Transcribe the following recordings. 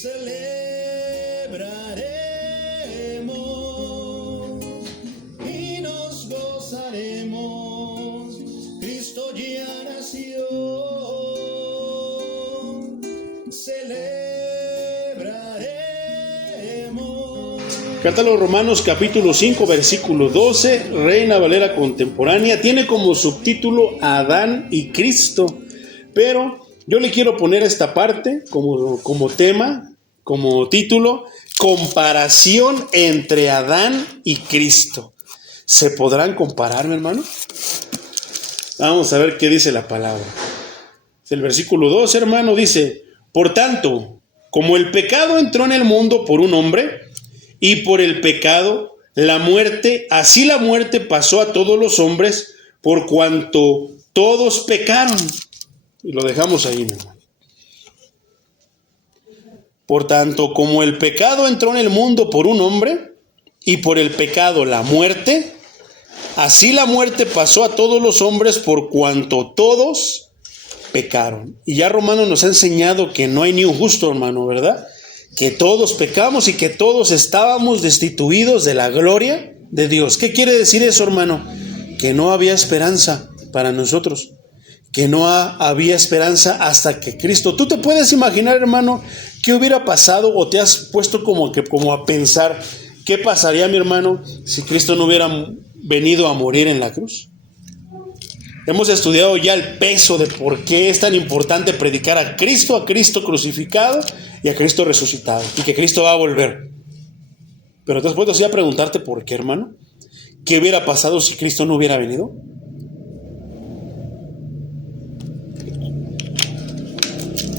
Celebraremos y nos gozaremos, Cristo ya nació. Celebraremos. Carta a los Romanos capítulo 5 versículo 12, Reina Valera contemporánea, tiene como subtítulo Adán y Cristo, pero yo le quiero poner esta parte como tema, como título, comparación entre Adán y Cristo. ¿Se podrán comparar, mi hermano? Vamos a ver qué dice la palabra. El versículo 2, hermano, dice: por tanto, como el pecado entró en el mundo por un hombre, y por el pecado la muerte, así la muerte pasó a todos los hombres, por cuanto todos pecaron. Y lo dejamos ahí, mi hermano. Por tanto, como el pecado entró en el mundo por un hombre, y por el pecado la muerte, así la muerte pasó a todos los hombres por cuanto todos pecaron. Y ya Romanos nos ha enseñado que no hay ni un justo, hermano, ¿verdad? Que todos pecamos y que todos estábamos destituidos de la gloria de Dios. ¿Qué quiere decir eso, hermano? Que no había esperanza para nosotros. Que no había esperanza hasta que Cristo. ¿Tú te puedes imaginar, hermano, qué hubiera pasado, o te has puesto como a pensar qué pasaría, mi hermano, si Cristo no hubiera venido a morir en la cruz? Hemos estudiado ya el peso de por qué es tan importante predicar a Cristo crucificado y a Cristo resucitado, y que Cristo va a volver. Pero te has puesto así a preguntarte por qué, hermano. ¿Qué hubiera pasado si Cristo no hubiera venido?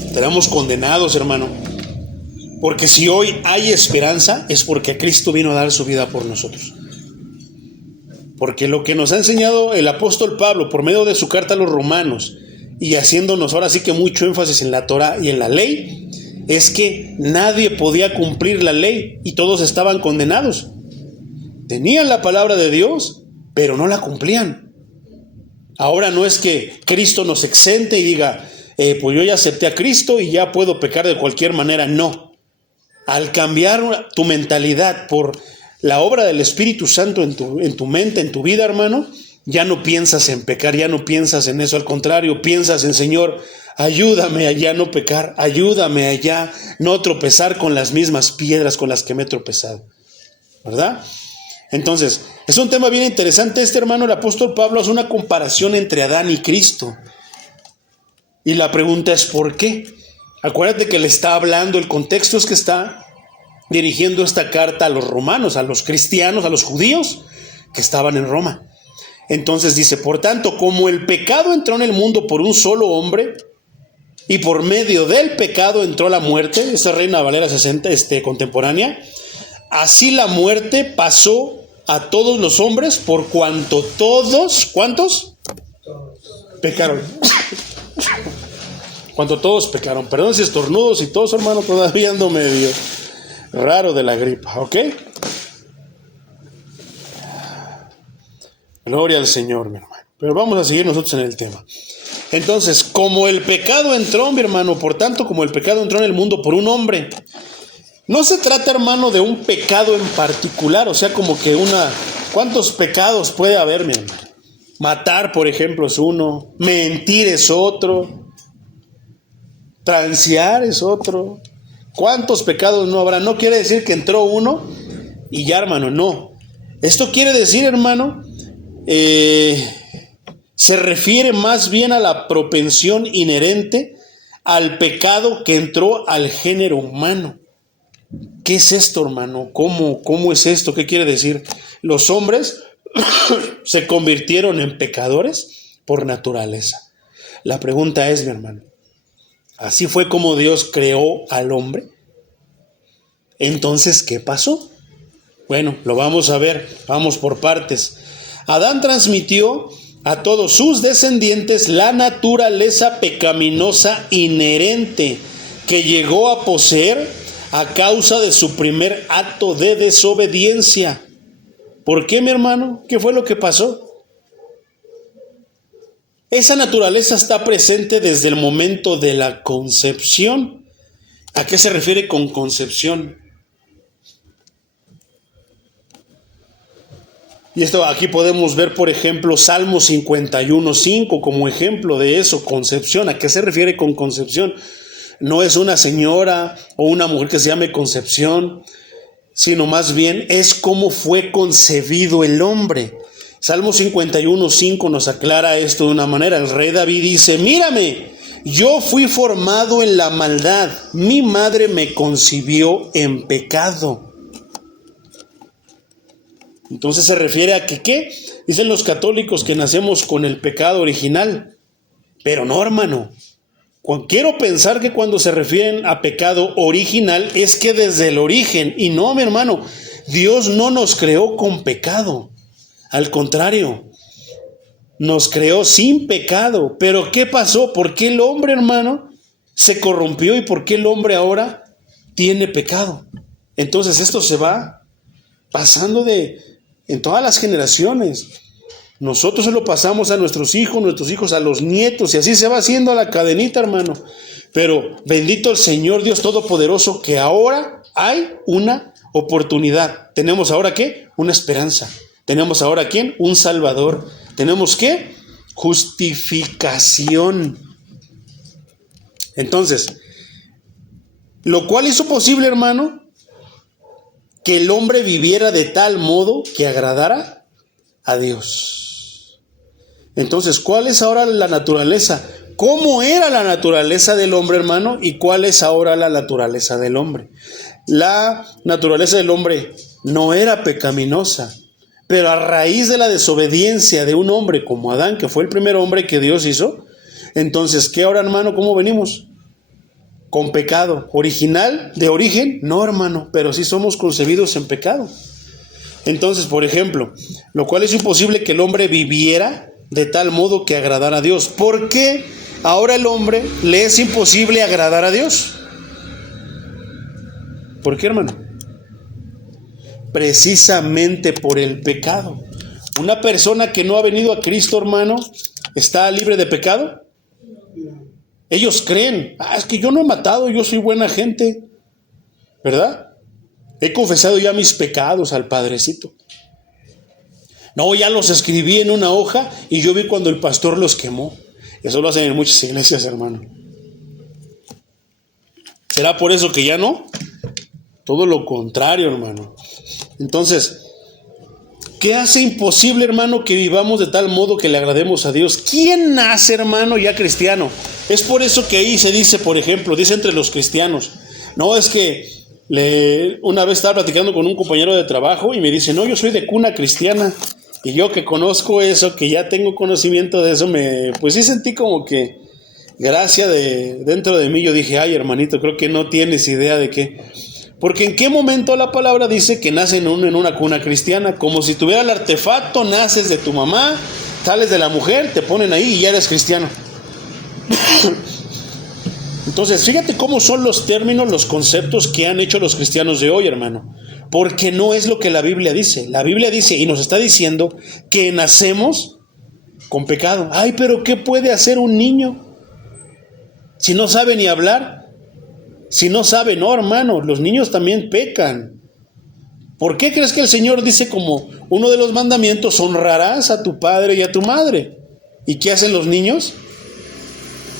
Estaríamos condenados, hermano. Porque si hoy hay esperanza, es porque Cristo vino a dar su vida por nosotros. Porque lo que nos ha enseñado el apóstol Pablo por medio de su carta a los Romanos, y haciéndonos ahora sí que mucho énfasis en la Torá y en la ley, es que nadie podía cumplir la ley y todos estaban condenados. Tenían la palabra de Dios, pero no la cumplían. Ahora no es que Cristo nos exente y diga: pues yo ya acepté a Cristo y ya puedo pecar de cualquier manera. No. Al cambiar tu mentalidad por la obra del Espíritu Santo en tu mente, en tu vida, hermano, ya no piensas en pecar, ya no piensas en eso. Al contrario, piensas en: Señor, ayúdame a ya no pecar, ayúdame a ya no tropezar con las mismas piedras con las que me he tropezado, ¿verdad? Entonces, es un tema bien interesante hermano. El apóstol Pablo hace una comparación entre Adán y Cristo. Y la pregunta es: ¿por qué? Acuérdate que le está hablando, el contexto es que está dirigiendo esta carta a los romanos, a los cristianos, a los judíos que estaban en Roma. Entonces dice: por tanto, como el pecado entró en el mundo por un solo hombre, y por medio del pecado entró la muerte, esa Reina Valera 60 contemporánea, así la muerte pasó a todos los hombres por cuanto todos, ¿cuántos? Pecaron. Cuando todos pecaron. Perdón si estornudos y todos, hermano, todavía ando medio raro de la gripa, ¿ok? Gloria al Señor, mi hermano. Pero vamos a seguir nosotros en el tema. Entonces, como el pecado entró, mi hermano, por tanto, como el pecado entró en el mundo por un hombre. No se trata, hermano, de un pecado en particular, o sea, como que ¿cuántos pecados puede haber, mi hermano? Matar, por ejemplo, es uno. Mentir es otro. Transear es otro. ¿Cuántos pecados no habrá? No quiere decir que entró uno y ya, hermano, no. Esto quiere decir, hermano, se refiere más bien a la propensión inherente al pecado que entró al género humano. ¿Qué es esto, hermano? ¿Cómo es esto? ¿Qué quiere decir? Los hombres se convirtieron en pecadores por naturaleza. La pregunta es, mi hermano, ¿así fue como Dios creó al hombre? Entonces, ¿qué pasó? Bueno, lo vamos a ver, vamos por partes. Adán transmitió a todos sus descendientes la naturaleza pecaminosa inherente que llegó a poseer a causa de su primer acto de desobediencia. ¿Por qué, mi hermano? ¿Qué fue lo que pasó? Esa naturaleza está presente desde el momento de la concepción ¿A qué se refiere con concepción? Y esto aquí podemos ver, por ejemplo, Salmo 51:5 como ejemplo de eso, concepción. ¿A qué se refiere con concepción? No es una señora o una mujer que se llame Concepción, sino más bien es cómo fue concebido el hombre. Salmo 51:5 nos aclara esto de una manera. El rey David dice: mírame, yo fui formado en la maldad, mi madre me concibió en pecado. Entonces se refiere a que, ¿qué? Dicen los católicos que nacemos con el pecado original, pero no, hermano. Quiero pensar que cuando se refieren a pecado original es que desde el origen, y no, mi hermano, Dios no nos creó con pecado, al contrario, nos creó sin pecado. Pero ¿qué pasó? ¿Por qué el hombre, hermano, se corrompió y por qué el hombre ahora tiene pecado? Entonces esto se va pasando en todas las generaciones. Nosotros se lo pasamos a nuestros hijos a los nietos, y así se va haciendo la cadenita, hermano. Pero bendito el Señor Dios Todopoderoso, que ahora hay una oportunidad. Tenemos ahora, ¿qué? Una esperanza. Tenemos ahora, ¿quién? Un Salvador. Tenemos, ¿qué? Justificación. Entonces, lo cual hizo posible, hermano, que el hombre viviera de tal modo que agradara a Dios. Entonces, ¿cuál es ahora la naturaleza? ¿Cómo era la naturaleza del hombre, hermano? ¿Y cuál es ahora la naturaleza del hombre? La naturaleza del hombre no era pecaminosa, pero a raíz de la desobediencia de un hombre como Adán, que fue el primer hombre que Dios hizo, entonces, ¿qué ahora, hermano? ¿Cómo venimos? Con pecado. ¿Original? ¿De origen? No, hermano, pero sí somos concebidos en pecado. Entonces, por ejemplo, lo cual es imposible que el hombre viviera de tal modo que agradara a Dios. ¿Por qué ahora el hombre le es imposible agradar a Dios? ¿Por qué, hermano? Precisamente por el pecado. Una persona que no ha venido a Cristo, hermano, ¿está libre de pecado? Ellos creen: es que yo no he matado, yo soy buena gente, ¿verdad? He confesado ya mis pecados al Padrecito. No, ya los escribí en una hoja y yo vi cuando el pastor los quemó. Eso lo hacen en muchas iglesias, hermano. ¿Será por eso que ya no? Todo lo contrario, hermano. Entonces, ¿qué hace imposible, hermano, que vivamos de tal modo que le agrademos a Dios? ¿Quién nace, hermano, ya cristiano? Es por eso que ahí se dice, por ejemplo, dice entre los cristianos. No, es que una vez estaba platicando con un compañero de trabajo y me dice: no, yo soy de cuna cristiana. Y yo, que conozco eso, que ya tengo conocimiento de eso, pues sí sentí como que gracia dentro de mí. Yo dije: ay, hermanito, creo que no tienes idea de qué. Porque ¿en qué momento la palabra dice que nace en una cuna cristiana? Como si tuviera el artefacto, naces de tu mamá, sales de la mujer, te ponen ahí y ya eres cristiano. Entonces, fíjate cómo son los términos, los conceptos que han hecho los cristianos de hoy, hermano. Porque no es lo que la Biblia dice. La Biblia dice y nos está diciendo que nacemos con pecado. Ay, pero ¿qué puede hacer un niño si no sabe ni hablar? Si no sabe, no, hermano, los niños también pecan. ¿Por qué crees que el Señor dice como uno de los mandamientos: honrarás a tu padre y a tu madre? ¿Y qué hacen los niños?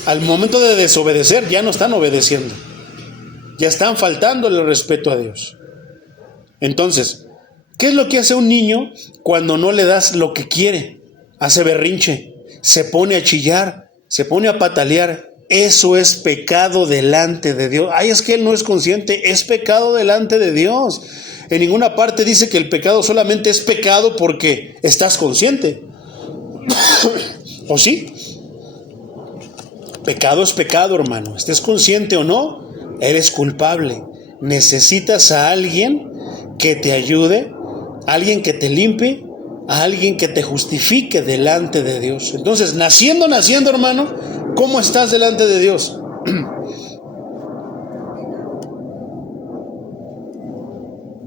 Al momento de desobedecer ya no están obedeciendo, ya están faltándole el respeto a Dios. Entonces, ¿qué es lo que hace un niño cuando no le das lo que quiere? Hace berrinche, se pone a chillar, se pone a patalear. Eso es pecado delante de Dios. Ay, es que él no es consciente, es pecado delante de Dios. En ninguna parte dice que el pecado solamente es pecado porque estás consciente. ¿O sí? Pecado es pecado, hermano. Estés consciente o no, eres culpable. Necesitas a alguien que te ayude, a alguien que te limpie, a alguien que te justifique delante de Dios. Entonces, naciendo, hermano, ¿cómo estás delante de Dios?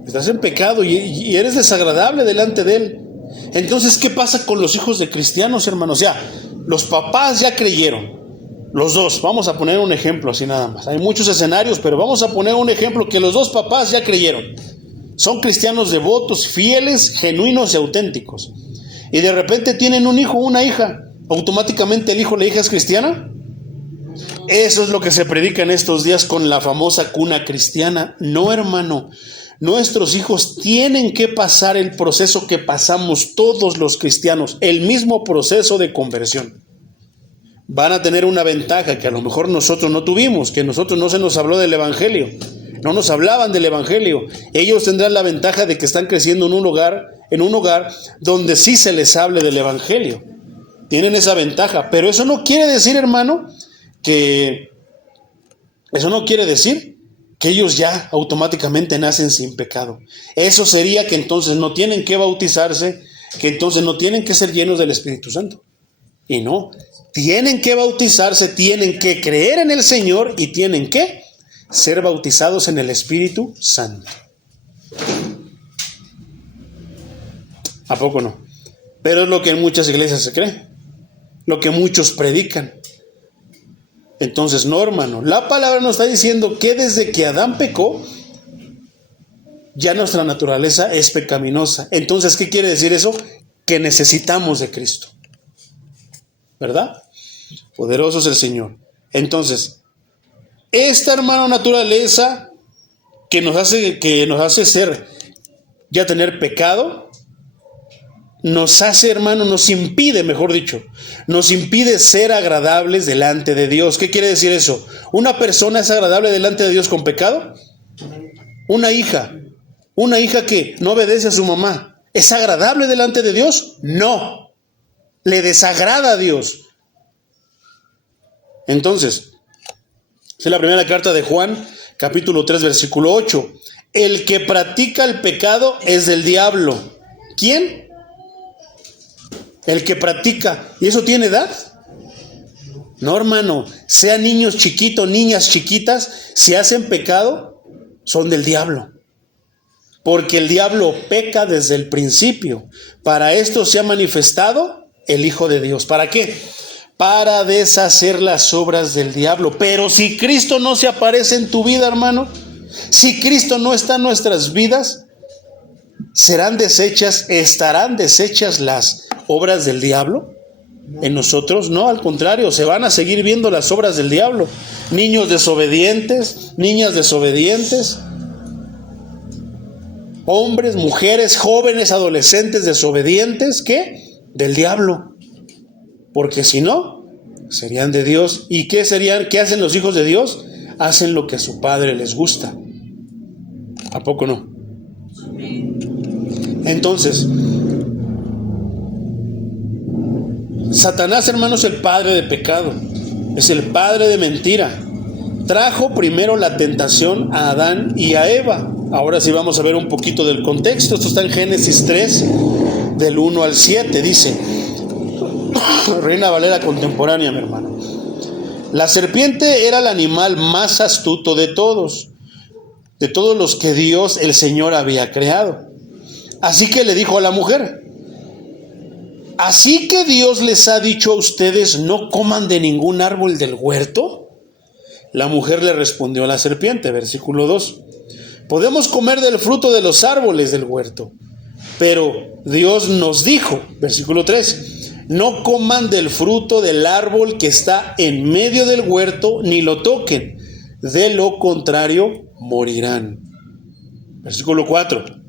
Estás en pecado y eres desagradable delante de Él. Entonces, ¿qué pasa con los hijos de cristianos, hermano? O sea, los papás ya creyeron, Los dos, vamos a poner un ejemplo así nada más. Hay muchos escenarios, pero vamos a poner un ejemplo que los dos papás ya creyeron. Son cristianos devotos, fieles, genuinos y auténticos. Y de repente tienen un hijo o una hija. ¿Automáticamente el hijo o la hija es cristiana? Eso es lo que se predica en estos días con la famosa cuna cristiana. No, hermano. Nuestros hijos tienen que pasar el proceso que pasamos todos los cristianos, el mismo proceso de conversión. Van a tener una ventaja que a lo mejor nosotros no tuvimos, que nosotros no se nos habló del evangelio, no nos hablaban del evangelio. Ellos tendrán la ventaja de que están creciendo en un hogar donde sí se les hable del evangelio. Tienen esa ventaja, pero eso no quiere decir, hermano, que ellos ya automáticamente nacen sin pecado. Eso sería que entonces no tienen que bautizarse, que entonces no tienen que ser llenos del Espíritu Santo. Y no, tienen que bautizarse, tienen que creer en el Señor y tienen que ser bautizados en el Espíritu Santo. ¿A poco no? Pero es lo que en muchas iglesias se cree, lo que muchos predican. Entonces, no, hermano, la palabra nos está diciendo que desde que Adán pecó, ya nuestra naturaleza es pecaminosa. Entonces, ¿qué quiere decir eso? Que necesitamos de Cristo, ¿verdad? Poderoso es el Señor. Entonces, esta, hermano, naturaleza que nos hace ser, ya tener pecado, nos hace, hermano, nos impide, mejor dicho, nos impide ser agradables delante de Dios. ¿Qué quiere decir eso? ¿Una persona es agradable delante de Dios con pecado? Una hija que no obedece a su mamá, ¿es agradable delante de Dios? No, le desagrada a Dios. Entonces, es la primera carta de Juan, capítulo 3, versículo 8. El que practica el pecado es del diablo. ¿Quién? El que practica. ¿Y eso tiene edad? No, hermano. Sean niños chiquitos, niñas chiquitas, si hacen pecado, son del diablo. Porque el diablo peca desde el principio. Para esto se ha manifestado el Hijo de Dios. ¿Para qué? Para deshacer las obras del diablo. Pero si Cristo no se aparece en tu vida, hermano, si Cristo no está en nuestras vidas, estarán deshechas las obras del diablo en nosotros. No, al contrario, se van a seguir viendo las obras del diablo. Niños desobedientes, niñas desobedientes, hombres, mujeres, jóvenes, adolescentes desobedientes, ¿qué? Del diablo. Porque si no, serían de Dios. ¿Y qué serían? ¿Qué hacen los hijos de Dios? Hacen lo que a su Padre les gusta. ¿A poco no? Entonces, Satanás, hermanos, es el padre de pecado, es el padre de mentira. Trajo primero la tentación a Adán y a Eva. Ahora sí vamos a ver un poquito del contexto. Esto está en Génesis 3, del 1 al 7. Dice, Reina Valera contemporánea, mi hermano. La serpiente era el animal más astuto de todos los que Dios, el Señor, había creado. Así que le dijo a la mujer, ¿así que Dios les ha dicho a ustedes no coman de ningún árbol del huerto? La mujer le respondió a la serpiente, versículo 2, podemos comer del fruto de los árboles del huerto, pero Dios nos dijo, versículo 3, no coman del fruto del árbol que está en medio del huerto, ni lo toquen, de lo contrario morirán. Versículo 4.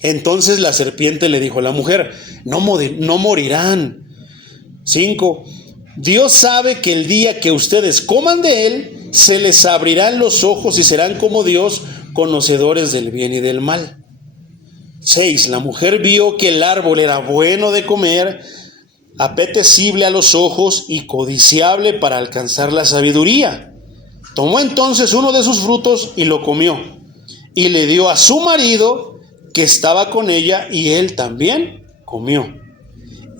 Entonces la serpiente le dijo a la mujer, no morirán. 5. Dios sabe que el día que ustedes coman de él, se les abrirán los ojos y serán como Dios, conocedores del bien y del mal. 6. La mujer vio que el árbol era bueno de comer, apetecible a los ojos y codiciable para alcanzar la sabiduría. Tomó entonces uno de sus frutos y lo comió, y le dio a su marido que estaba con ella, y él también comió.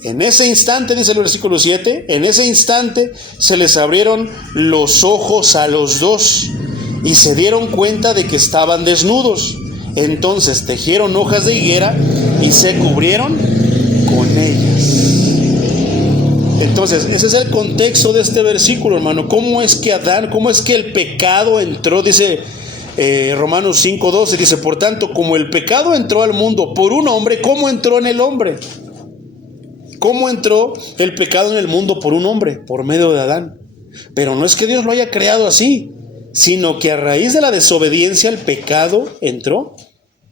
En ese instante, dice el versículo 7, en ese instante se les abrieron los ojos a los dos y se dieron cuenta de que estaban desnudos. Entonces tejieron hojas de higuera y se cubrieron con ellas. Entonces, ese es el contexto de este versículo, hermano. ¿Cómo es que el pecado entró? Dice Romanos 5:12, dice, por tanto, como el pecado entró al mundo por un hombre, ¿cómo entró en el hombre? ¿Cómo entró el pecado en el mundo por un hombre? Por medio de Adán. Pero no es que Dios lo haya creado así, sino que a raíz de la desobediencia el pecado entró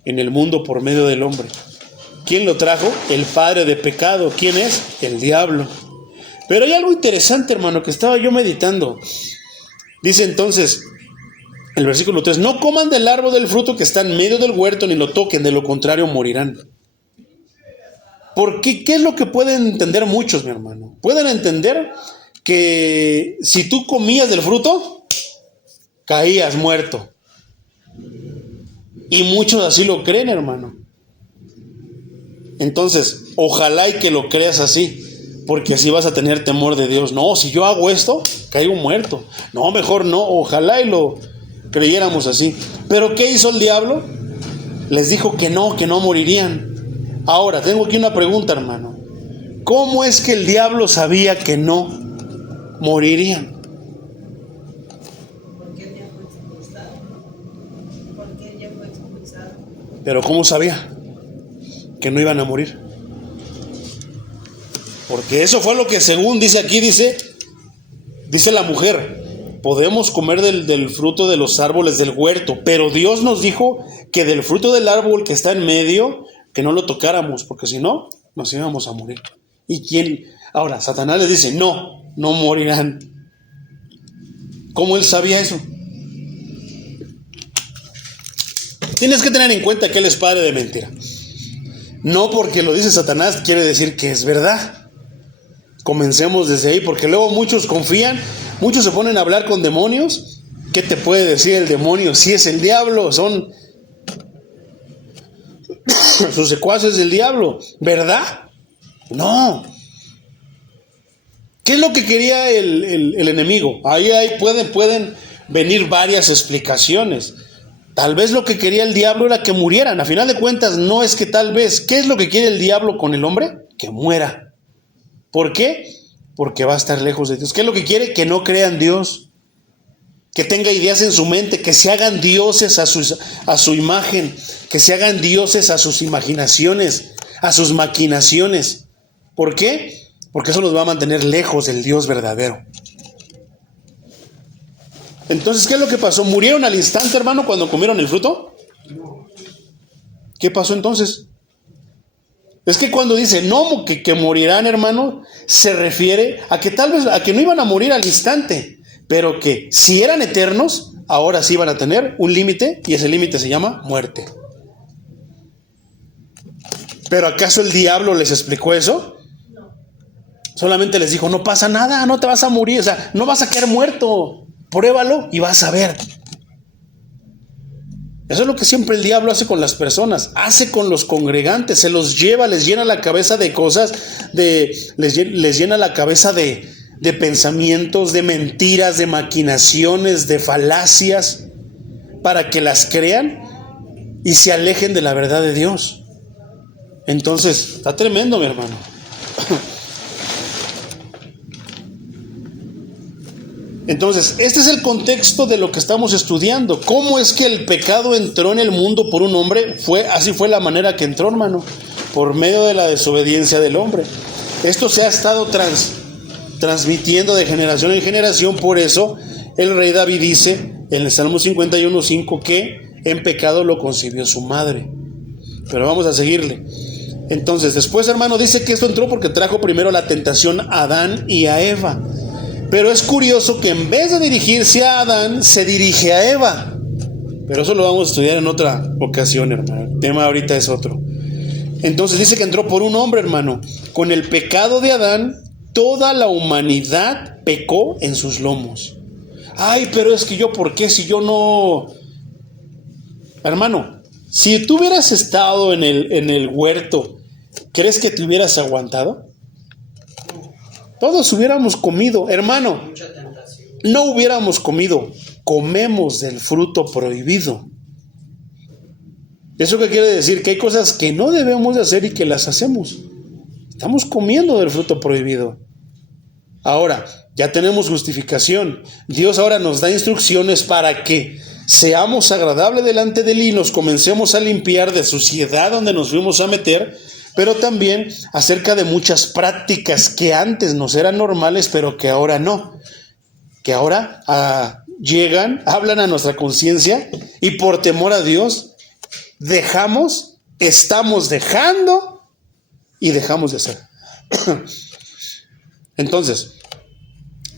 en el mundo por medio del hombre. ¿Quién lo trajo? El padre de pecado. ¿Quién es? El diablo. Pero hay algo interesante, hermano, que estaba yo meditando. Dice entonces el versículo 3, no coman del árbol del fruto que está en medio del huerto, ni lo toquen, de lo contrario morirán. ¿Por qué? ¿Qué es lo que pueden entender muchos, mi hermano? Pueden entender que si tú comías del fruto, caías muerto. Y muchos así lo creen, hermano. Entonces, ojalá y que lo creas así, porque así vas a tener temor de Dios. No, si yo hago esto, caigo muerto. No, mejor no, ojalá y lo creyéramos así. Pero ¿qué hizo el diablo? Les dijo que no morirían. Ahora, tengo aquí una pregunta, hermano. ¿Cómo es que el diablo sabía que no morirían? Pero ¿cómo sabía que no iban a morir? Porque eso fue lo que según dice aquí, dice la mujer, podemos comer del fruto de los árboles del huerto, pero Dios nos dijo que del fruto del árbol que está en medio, que no lo tocáramos, porque si no, nos íbamos a morir. ¿Y quién? Ahora, Satanás les dice, no morirán. ¿Cómo él sabía eso? Tienes que tener en cuenta que él es padre de mentira. No porque lo dice Satanás quiere decir que es verdad. Comencemos desde ahí, porque luego muchos confían, muchos se ponen a hablar con demonios. ¿Qué te puede decir el demonio? Si es el diablo, son sus secuaces del diablo, ¿verdad? No. ¿Qué es lo que quería el enemigo? Ahí pueden venir varias explicaciones. Tal vez lo que quería el diablo era que murieran. A final de cuentas, no es que tal vez. ¿Qué es lo que quiere el diablo con el hombre? Que muera. ¿Por qué? Porque va a estar lejos de Dios. ¿Qué es lo que quiere? Que no crean Dios. Que tenga ideas en su mente, que se hagan dioses a su imagen, que se hagan dioses a sus imaginaciones, a sus maquinaciones. ¿Por qué? Porque eso los va a mantener lejos del Dios verdadero. Entonces, ¿qué es lo que pasó? ¿Murieron al instante, hermano, cuando comieron el fruto? ¿Qué pasó entonces? Es que cuando dice no que morirán, hermano, se refiere a que tal vez a que no iban a morir al instante, pero que si eran eternos, ahora sí iban a tener un límite, y ese límite se llama muerte. ¿Pero acaso el diablo les explicó eso? Solamente les dijo, no pasa nada, no te vas a morir, o sea, no vas a caer muerto. Pruébalo y vas a ver. Eso es lo que siempre el diablo hace con las personas, hace con los congregantes, se los lleva, les llena la cabeza de cosas, les llena la cabeza de pensamientos, de mentiras, de maquinaciones, de falacias, para que las crean y se alejen de la verdad de Dios. Entonces, está tremendo, mi hermano. Entonces, este es el contexto de lo que estamos estudiando. ¿Cómo es que el pecado entró en el mundo por un hombre? Así fue la manera que entró, hermano, por medio de la desobediencia del hombre. Esto se ha estado transmitiendo de generación en generación. Por eso el rey David dice en el Salmo 51:5 que en pecado lo concibió su madre. Pero vamos a seguirle. Entonces, después, hermano, dice que esto entró porque trajo primero la tentación a Adán y a Eva. Pero es curioso que en vez de dirigirse a Adán, se dirige a Eva. Pero eso lo vamos a estudiar en otra ocasión, hermano. El tema ahorita es otro. Entonces dice que entró por un hombre, hermano. Con el pecado de Adán, toda la humanidad pecó en sus lomos. Ay, pero es que yo, ¿por qué? Si yo no... Hermano, si tú hubieras estado en el huerto, ¿crees que te hubieras aguantado? Todos hubiéramos comido, hermano. No hubiéramos comido. Comemos del fruto prohibido. ¿Eso qué quiere decir? Que hay cosas que no debemos de hacer y que las hacemos. Estamos comiendo del fruto prohibido. Ahora, ya tenemos justificación. Dios ahora nos da instrucciones para que seamos agradables delante de Él y nos comencemos a limpiar de suciedad donde nos fuimos a meter, pero también acerca de muchas prácticas que antes nos eran normales, pero que ahora no. Que ahora llegan, hablan a nuestra conciencia y por temor a Dios estamos dejando y dejamos de hacer. Entonces,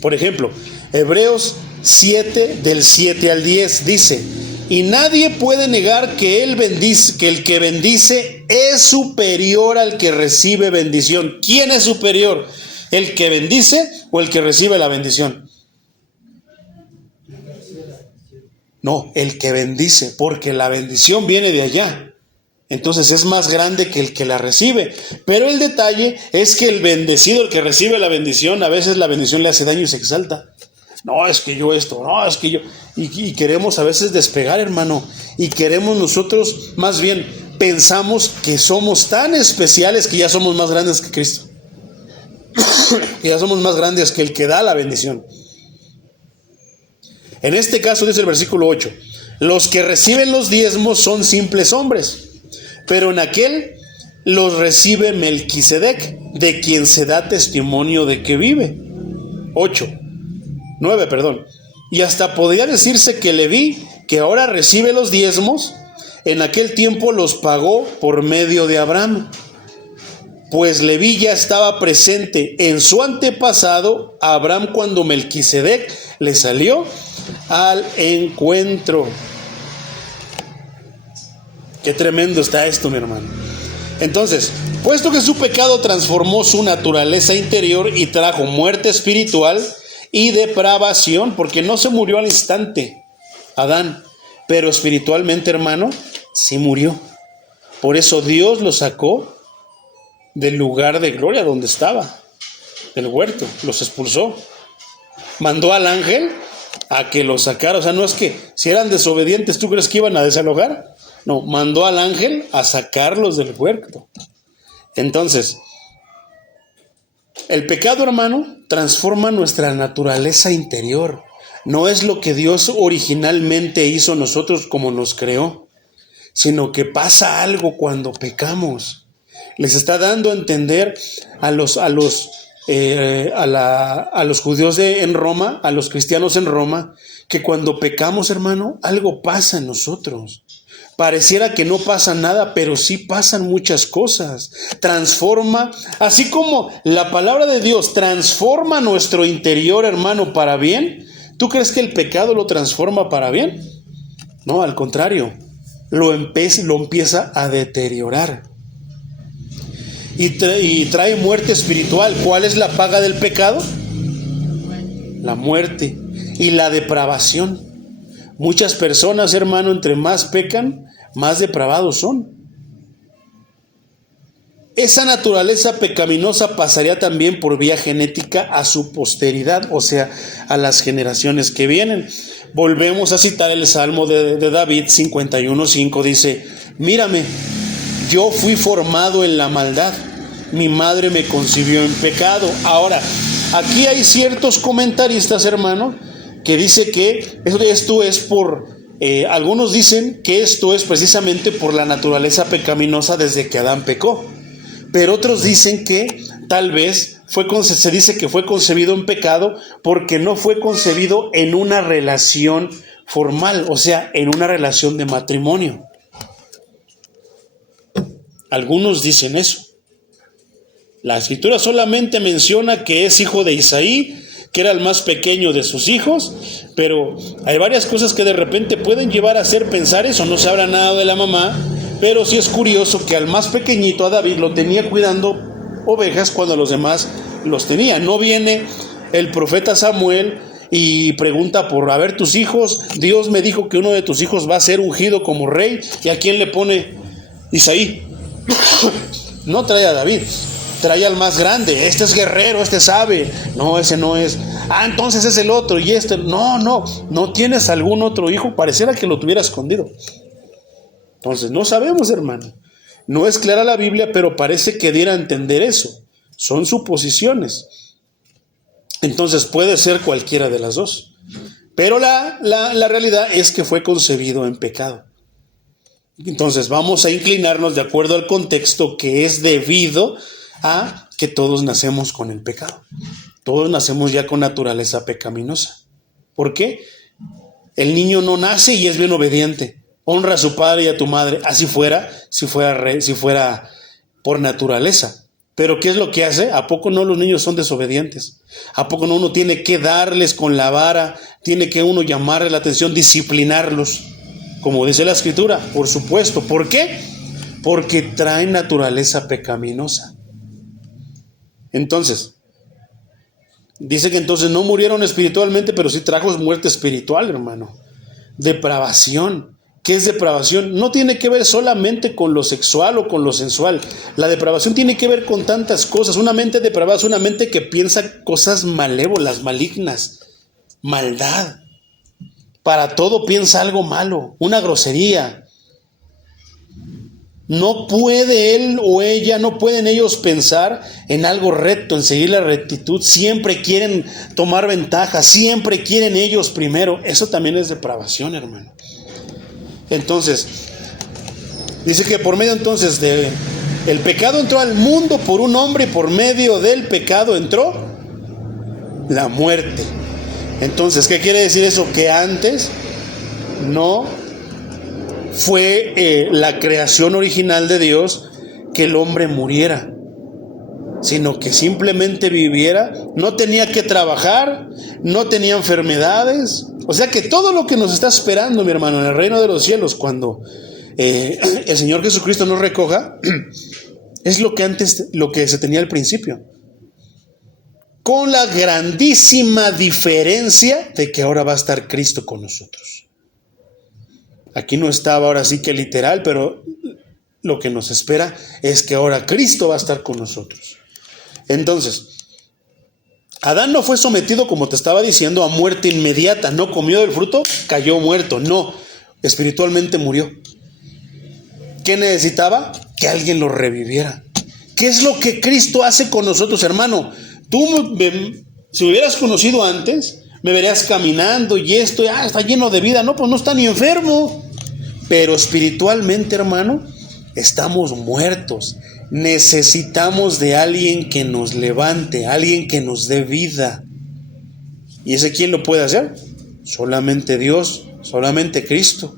por ejemplo, Hebreos 7 del 7 al 10 dice: y nadie puede negar que el que bendice es superior al que recibe bendición. ¿Quién es superior? ¿El que bendice o el que recibe la bendición? No, el que bendice, porque la bendición viene de allá. Entonces es más grande que el que la recibe. Pero el detalle es que el bendecido, el que recibe la bendición, a veces la bendición le hace daño y se exalta. No, es que yo esto, no, es que yo... Y queremos a veces despegar, hermano. Y queremos nosotros, más bien, pensamos que somos tan especiales que ya somos más grandes que Cristo. Que ya somos más grandes que el que da la bendición. En este caso dice el versículo 8: los que reciben los diezmos son simples hombres, pero en aquel los recibe Melquisedec, de quien se da testimonio de que vive. 9. Y hasta podría decirse que Leví, que ahora recibe los diezmos, en aquel tiempo los pagó por medio de Abraham, pues Leví ya estaba presente en su antepasado Abraham cuando Melquisedec le salió al encuentro. Qué tremendo está esto, mi hermano. Entonces, puesto que su pecado transformó su naturaleza interior y trajo muerte espiritual y depravación, porque no se murió al instante Adán, pero espiritualmente, hermano, sí murió. Por eso Dios lo sacó del lugar de gloria donde estaba, del huerto, los expulsó. Mandó al ángel a que los sacara. O sea, no es que si eran desobedientes, ¿tú crees que iban a desalojar? No, mandó al ángel a sacarlos del huerto. Entonces, el pecado, hermano, transforma nuestra naturaleza interior. No es lo que Dios originalmente hizo nosotros como nos creó, sino que pasa algo cuando pecamos. Les está dando a entender a los judíos en Roma, a los cristianos en Roma, que cuando pecamos, hermano, algo pasa en nosotros. Pareciera que no pasa nada, pero sí pasan muchas cosas. Transforma, así como la palabra de Dios transforma nuestro interior, hermano, para bien. ¿Tú crees que el pecado lo transforma para bien? No, al contrario, lo empieza a deteriorar. Y trae muerte espiritual. ¿Cuál es la paga del pecado? La muerte y la depravación. Muchas personas, hermano, entre más pecan, más depravados son. Esa naturaleza pecaminosa pasaría también por vía genética a su posteridad, o sea, a las generaciones que vienen. Volvemos a citar el Salmo de David 51:5, dice: mírame, yo fui formado en la maldad, mi madre me concibió en pecado. Ahora, aquí hay ciertos comentaristas, hermano, que dice que esto es por... algunos dicen que esto es precisamente por la naturaleza pecaminosa desde que Adán pecó. Pero otros dicen que tal vez se dice que fue concebido en pecado porque no fue concebido en una relación formal, o sea, en una relación de matrimonio. Algunos dicen eso. La Escritura solamente menciona que es hijo de Isaí, que era el más pequeño de sus hijos, pero hay varias cosas que de repente pueden llevar a hacer pensar eso. No se habla nada de la mamá, pero sí es curioso que al más pequeñito, a David, lo tenía cuidando ovejas cuando los demás los tenían. No viene el profeta Samuel y pregunta por, a ver, tus hijos, Dios me dijo que uno de tus hijos va a ser ungido como rey, ¿y a quién le pone? Isaí. No trae a David, trae al más grande. Este es guerrero, este sabe. No, ese no es. Entonces es el otro y este. No tienes algún otro hijo. Pareciera que lo tuviera escondido. Entonces no sabemos, hermano. No es clara la Biblia, pero parece que diera a entender eso. Son suposiciones. Entonces puede ser cualquiera de las dos. Pero la realidad es que fue concebido en pecado. Entonces vamos a inclinarnos de acuerdo al contexto, que es debido a que todos nacemos con el pecado. Todos nacemos ya con naturaleza pecaminosa. ¿Por qué? El niño no nace y es bien obediente. Honra a su padre y a tu madre. Así fuera, si fuera por naturaleza. Pero ¿qué es lo que hace? ¿A poco no los niños son desobedientes? ¿A poco no uno tiene que darles con la vara? Tiene que uno llamarle la atención, disciplinarlos. Como dice la Escritura, por supuesto. ¿Por qué? Porque traen naturaleza pecaminosa. Entonces, dice que entonces no murieron espiritualmente, pero sí trajo muerte espiritual, hermano. Depravación. ¿Qué es depravación? No tiene que ver solamente con lo sexual o con lo sensual. La depravación tiene que ver con tantas cosas. Una mente depravada es una mente que piensa cosas malévolas, malignas, maldad. Para todo piensa algo malo, una grosería. No puede él o ella, no pueden ellos pensar en algo recto, en seguir la rectitud. Siempre quieren tomar ventaja, siempre quieren ellos primero. Eso también es depravación, hermano. Entonces, dice que por medio entonces el pecado entró al mundo por un hombre y por medio del pecado entró la muerte. Entonces, ¿qué quiere decir eso? Que antes no fue la creación original de Dios que el hombre muriera, sino que simplemente viviera, no tenía que trabajar, no tenía enfermedades. O sea que todo lo que nos está esperando, mi hermano, en el reino de los cielos, cuando el Señor Jesucristo nos recoja, es lo que se tenía al principio. Con la grandísima diferencia de que ahora va a estar Cristo con nosotros. Aquí no estaba ahora sí que literal, pero lo que nos espera es que ahora Cristo va a estar con nosotros. Entonces, Adán no fue sometido, como te estaba diciendo, a muerte inmediata. No comió del fruto, cayó muerto. No, espiritualmente murió. ¿Qué necesitaba? Que alguien lo reviviera. ¿Qué es lo que Cristo hace con nosotros, hermano? Tú, si me hubieras conocido antes, me verías caminando y esto, está lleno de vida. No, pues no está ni enfermo. Pero espiritualmente, hermano, estamos muertos. Necesitamos de alguien que nos levante, alguien que nos dé vida. ¿Y ese quién lo puede hacer? Solamente Dios, solamente Cristo.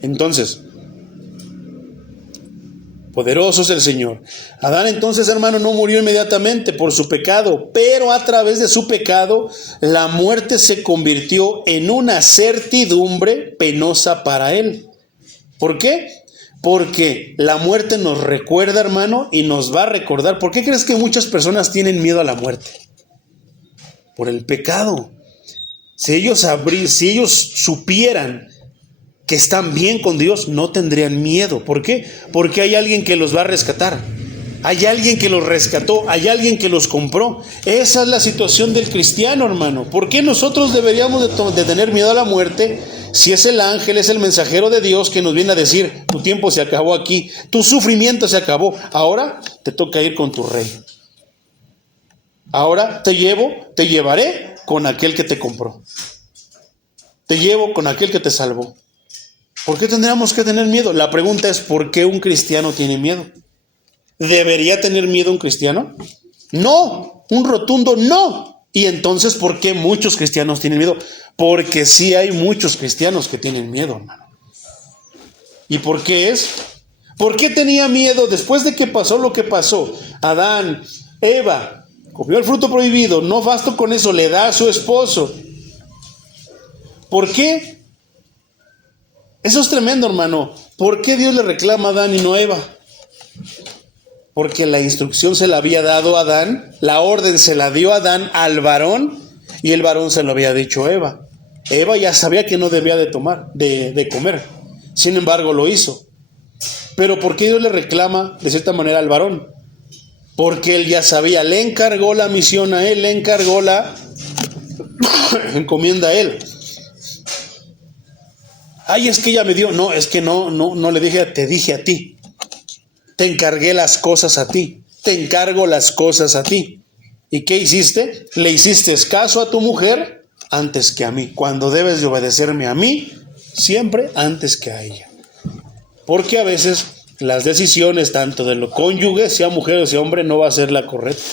Entonces, poderoso es el Señor. Adán entonces, hermano, no murió inmediatamente por su pecado, pero a través de su pecado, la muerte se convirtió en una certidumbre penosa para él. ¿Por qué? Porque la muerte nos recuerda, hermano, y nos va a recordar. ¿Por qué crees que muchas personas tienen miedo a la muerte? Por el pecado. Si ellos supieran que están bien con Dios, no tendrían miedo. ¿Por qué? Porque hay alguien que los va a rescatar. Hay alguien que los rescató, hay alguien que los compró. Esa es la situación del cristiano, hermano. ¿Por qué nosotros deberíamos de tener miedo a la muerte? Si es el ángel, es el mensajero de Dios que nos viene a decir, tu tiempo se acabó aquí, tu sufrimiento se acabó, ahora te toca ir con tu rey. Ahora te llevaré con aquel que te compró. Te llevo con aquel que te salvó. ¿Por qué tendríamos que tener miedo? La pregunta es, ¿por qué un cristiano tiene miedo? ¿Debería tener miedo un cristiano? No, un rotundo no. Y entonces, ¿por qué muchos cristianos tienen miedo? Porque sí hay muchos cristianos que tienen miedo, hermano. ¿Y por qué es? ¿Por qué tenía miedo después de que pasó lo que pasó? Adán, Eva, comió el fruto prohibido, no bastó con eso, le da a su esposo. ¿Por qué? Eso es tremendo, hermano. ¿Por qué Dios le reclama a Adán y no a Eva? Porque la instrucción se la había dado a Adán, la orden se la dio a Adán al varón, y el varón se lo había dicho a Eva. Eva ya sabía que no debía de comer. Sin embargo, lo hizo. Pero ¿por qué Dios le reclama de cierta manera al varón? Porque él ya sabía, le encargó la misión a él, le encargó la encomienda a él. Ay, es que ella me dio. No, es que no le dije, te dije a ti. Te encargué las cosas a ti. Te encargo las cosas a ti. ¿Y qué hiciste? Le hiciste caso a tu mujer antes que a mí, cuando debes de obedecerme a mí siempre antes que a ella. Porque a veces las decisiones tanto de los cónyuges, sea mujer o sea hombre, no va a ser la correcta.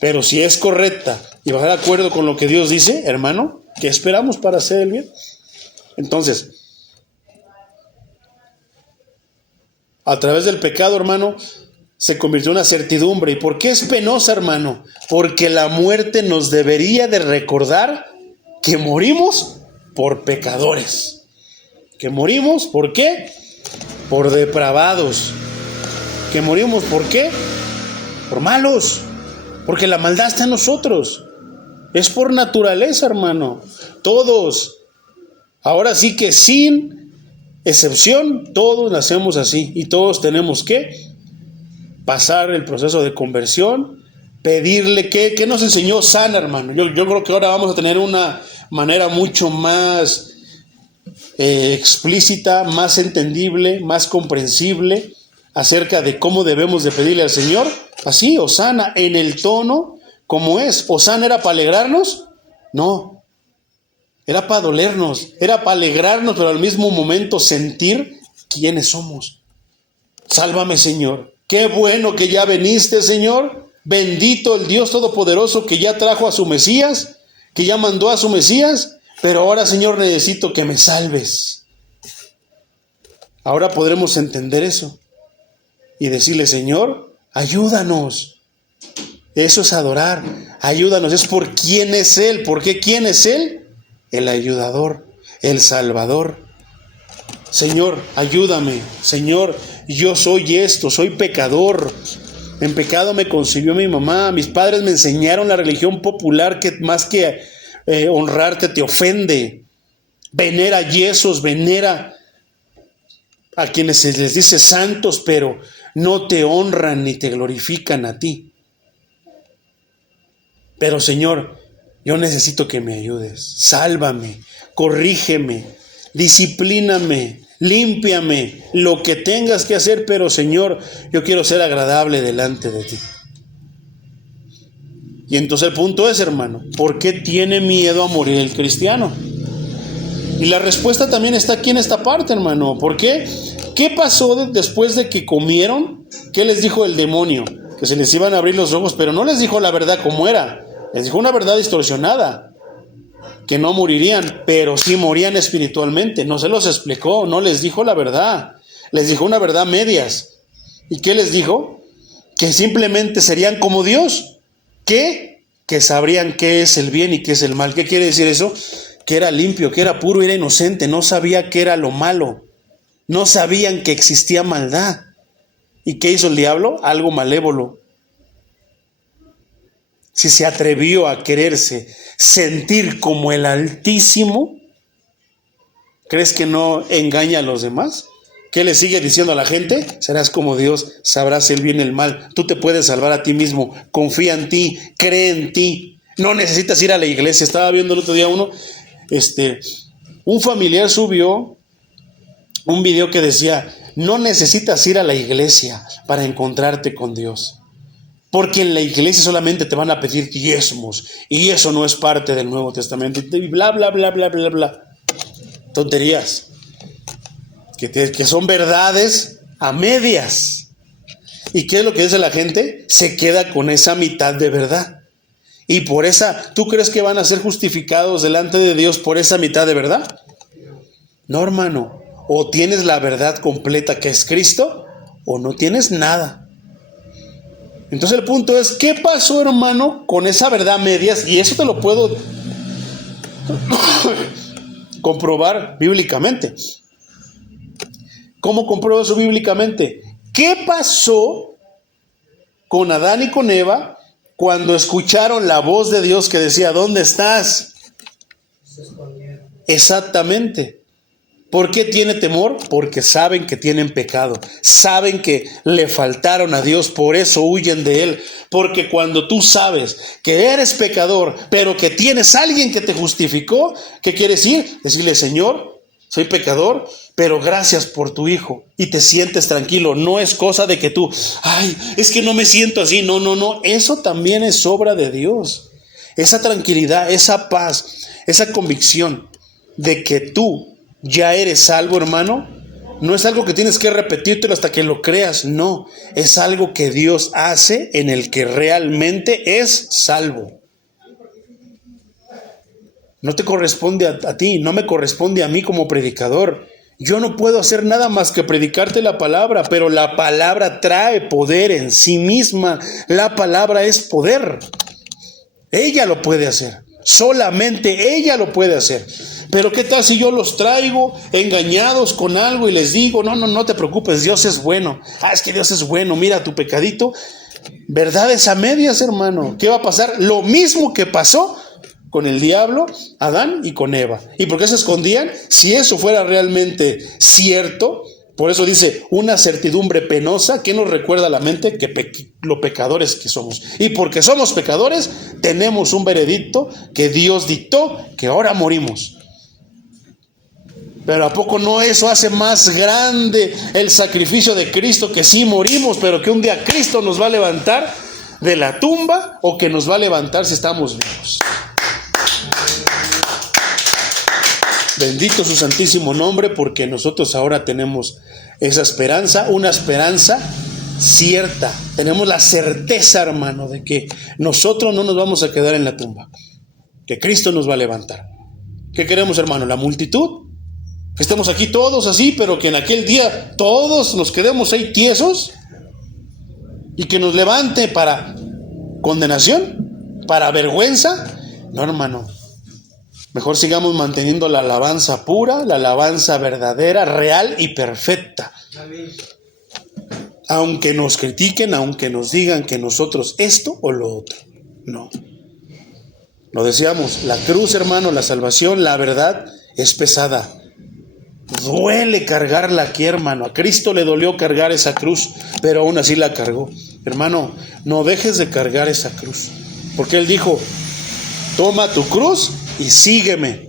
Pero si es correcta y va de acuerdo con lo que Dios dice, hermano, ¿qué esperamos para hacer el bien? Entonces, a través del pecado, hermano, se convirtió en una certidumbre. ¿Y por qué es penosa, hermano? Porque la muerte nos debería de recordar que morimos por pecadores. Que morimos, ¿por qué? Por depravados. Que morimos, ¿por qué? Por malos. Porque la maldad está en nosotros. Es por naturaleza, hermano. Todos. Ahora sí que sin excepción, todos nacemos así. Y todos tenemos que pasar el proceso de conversión, pedirle que nos enseñó Sana, hermano. Yo creo que ahora vamos a tener una manera mucho más explícita, más entendible, más comprensible acerca de cómo debemos de pedirle al Señor. Así, Osana, en el tono como es. ¿Osana era para alegrarnos? No, era para dolernos, era para alegrarnos, pero al mismo momento sentir quiénes somos. Sálvame, Señor. Qué bueno que ya veniste, Señor. Bendito el Dios Todopoderoso que ya trajo a su Mesías, que ya mandó a su Mesías. Pero ahora, Señor, necesito que me salves. Ahora podremos entender eso y decirle, Señor, ayúdanos. Eso es adorar. Ayúdanos. Es por quién es Él. ¿Por qué quién es Él? El ayudador, el salvador. Señor, ayúdame. Señor, yo soy esto, soy pecador. En pecado me concibió mi mamá. Mis padres me enseñaron la religión popular que más que honrarte te ofende. Venera yesos, venera a quienes se les dice santos, pero no te honran ni te glorifican a ti. Pero Señor, yo necesito que me ayudes. Sálvame, corrígeme, disciplíname, límpiame, lo que tengas que hacer, pero Señor, yo quiero ser agradable delante de ti. Y entonces el punto es, hermano, ¿por qué tiene miedo a morir el cristiano? Y la respuesta también está aquí en esta parte, hermano. ¿Por qué? ¿Qué pasó después de que comieron? ¿Qué les dijo el demonio? Que se les iban a abrir los ojos, pero no les dijo la verdad como era. Les dijo una verdad distorsionada. Que no morirían, pero sí morían espiritualmente. No se los explicó, no les dijo la verdad. Les dijo una verdad medias. ¿Y qué les dijo? Que simplemente serían como Dios. Que sabrían qué es el bien y qué es el mal. ¿Qué quiere decir eso? Que era limpio, que era puro, era inocente, no sabía qué era lo malo. No sabían que existía maldad. ¿Y qué hizo el diablo? Algo malévolo. Si se atrevió a quererse sentir como el Altísimo, ¿crees que no engaña a los demás? ¿Qué le sigue diciendo a la gente? Serás como Dios, sabrás el bien y el mal. Tú te puedes salvar a ti mismo. Confía en ti, cree en ti. No necesitas ir a la iglesia. Estaba viendo el otro día un familiar subió un video que decía, no necesitas ir a la iglesia para encontrarte con Dios. Porque en la iglesia solamente te van a pedir diezmos. Y eso no es parte del Nuevo Testamento. Y bla, bla, bla, bla, bla, bla. Tonterías. Que son verdades a medias. ¿Y qué es lo que dice la gente? Se queda con esa mitad de verdad. Y por esa, ¿tú crees que van a ser justificados delante de Dios por esa mitad de verdad? No, hermano. O tienes la verdad completa que es Cristo, o no tienes nada. Entonces el punto es, ¿qué pasó, hermano, con esa verdad medias? Y eso te lo puedo comprobar bíblicamente. ¿Cómo compruebo eso bíblicamente? ¿Qué pasó con Adán y con Eva cuando escucharon la voz de Dios que decía, ¿dónde estás? Se escondieron. Exactamente. ¿Por qué tiene temor? Porque saben que tienen pecado. Saben que le faltaron a Dios, por eso huyen de Él. Porque cuando tú sabes que eres pecador, pero que tienes a alguien que te justificó, ¿qué quiere decir? Decirle, Señor, soy pecador, pero gracias por tu Hijo, y te sientes tranquilo. No es cosa de que tú, ay, es que no me siento así. No, eso también es obra de Dios. Esa tranquilidad, esa paz, esa convicción de que tú ya eres salvo, hermano, no es algo que tienes que repetírtelo hasta que lo creas. No, es algo que Dios hace en el que realmente es salvo. No te corresponde a ti, no me corresponde a mí como predicador. Yo no puedo hacer nada más que predicarte la palabra, pero la palabra trae poder en sí misma. La palabra es poder. Ella lo puede hacer. Solamente ella lo puede hacer. Pero ¿qué tal si yo los traigo engañados con algo y les digo, no te preocupes, Dios es bueno. Es que Dios es bueno, mira tu pecadito. Verdades a medias, hermano. ¿Qué va a pasar? Lo mismo que pasó con el diablo, Adán y con Eva. ¿Y por qué se escondían? Si eso fuera realmente cierto, por eso dice, una certidumbre penosa que nos recuerda a la mente que lo pecadores que somos. Y porque somos pecadores, tenemos un veredicto que Dios dictó, que ahora morimos. Pero ¿a poco no eso hace más grande el sacrificio de Cristo? Que sí morimos, pero que un día Cristo nos va a levantar de la tumba, o que nos va a levantar si estamos vivos. Bendito su santísimo nombre, porque nosotros ahora tenemos esa esperanza, una esperanza cierta. Tenemos la certeza, hermano, de que nosotros no nos vamos a quedar en la tumba, que Cristo nos va a levantar. ¿Qué queremos, hermano? ¿La multitud? Que estemos aquí todos así, pero que en aquel día todos nos quedemos ahí tiesos, y que nos levante para condenación, para vergüenza. No, hermano. Mejor sigamos manteniendo la alabanza pura, la alabanza verdadera, real y perfecta. Aunque nos critiquen, aunque nos digan que nosotros esto o lo otro. No. Lo decíamos, la cruz, hermano, la salvación, la verdad es pesada. Duele cargarla aquí, hermano. A Cristo le dolió cargar esa cruz, pero aún así la cargó. Hermano, no dejes de cargar esa cruz, porque Él dijo, toma tu cruz y sígueme.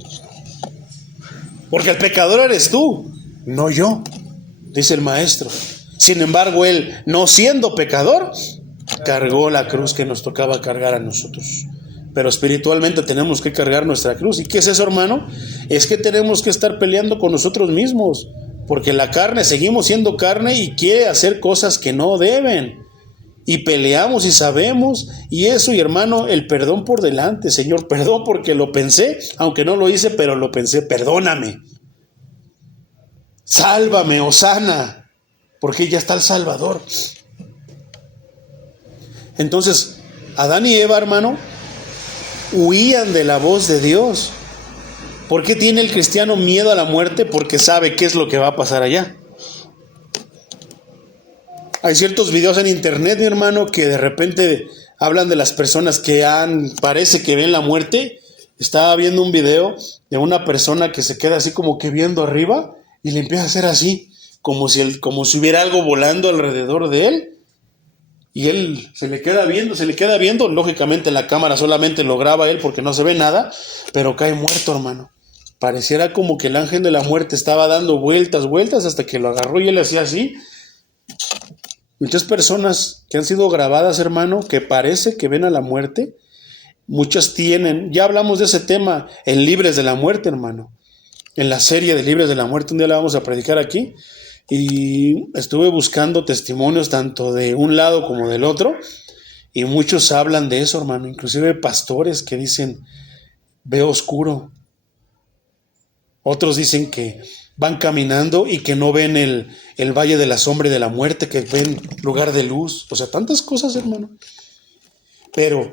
Porque el pecador eres tú, no yo, dice el maestro. Sin embargo, Él, no siendo pecador, cargó la cruz que nos tocaba cargar a nosotros. Pero espiritualmente tenemos que cargar nuestra cruz. ¿Y qué es eso, hermano? Es que tenemos que estar peleando con nosotros mismos, porque la carne, seguimos siendo carne y quiere hacer cosas que no deben. Y peleamos y sabemos, y eso, y hermano, el perdón por delante. Señor, perdón porque lo pensé, aunque no lo hice, pero lo pensé. Perdóname, sálvame, Hosana, porque ya está el Salvador. Entonces, Adán y Eva, hermano, huían de la voz de Dios. ¿Por qué tiene el cristiano miedo a la muerte? Porque sabe qué es lo que va a pasar allá. Hay ciertos videos en internet, mi hermano, que de repente hablan de las personas que parece que ven la muerte. Estaba viendo un video de una persona que se queda así como que viendo arriba y le empieza a hacer así, como si hubiera algo volando alrededor de él. Y él se le queda viendo. Lógicamente la cámara solamente lo graba él porque no se ve nada, pero cae muerto, hermano. Pareciera como que el ángel de la muerte estaba dando vueltas hasta que lo agarró y él hacía así. Muchas personas que han sido grabadas, hermano, que parece que ven a la muerte, muchas tienen, ya hablamos de ese tema en Libres de la Muerte, hermano, en la serie de Libres de la Muerte, un día la vamos a predicar aquí, y estuve buscando testimonios tanto de un lado como del otro, y muchos hablan de eso, hermano, inclusive pastores que dicen, veo oscuro. Otros dicen que van caminando y que no ven el valle de la sombra y de la muerte, que ven lugar de luz. O sea, tantas cosas, hermano. Pero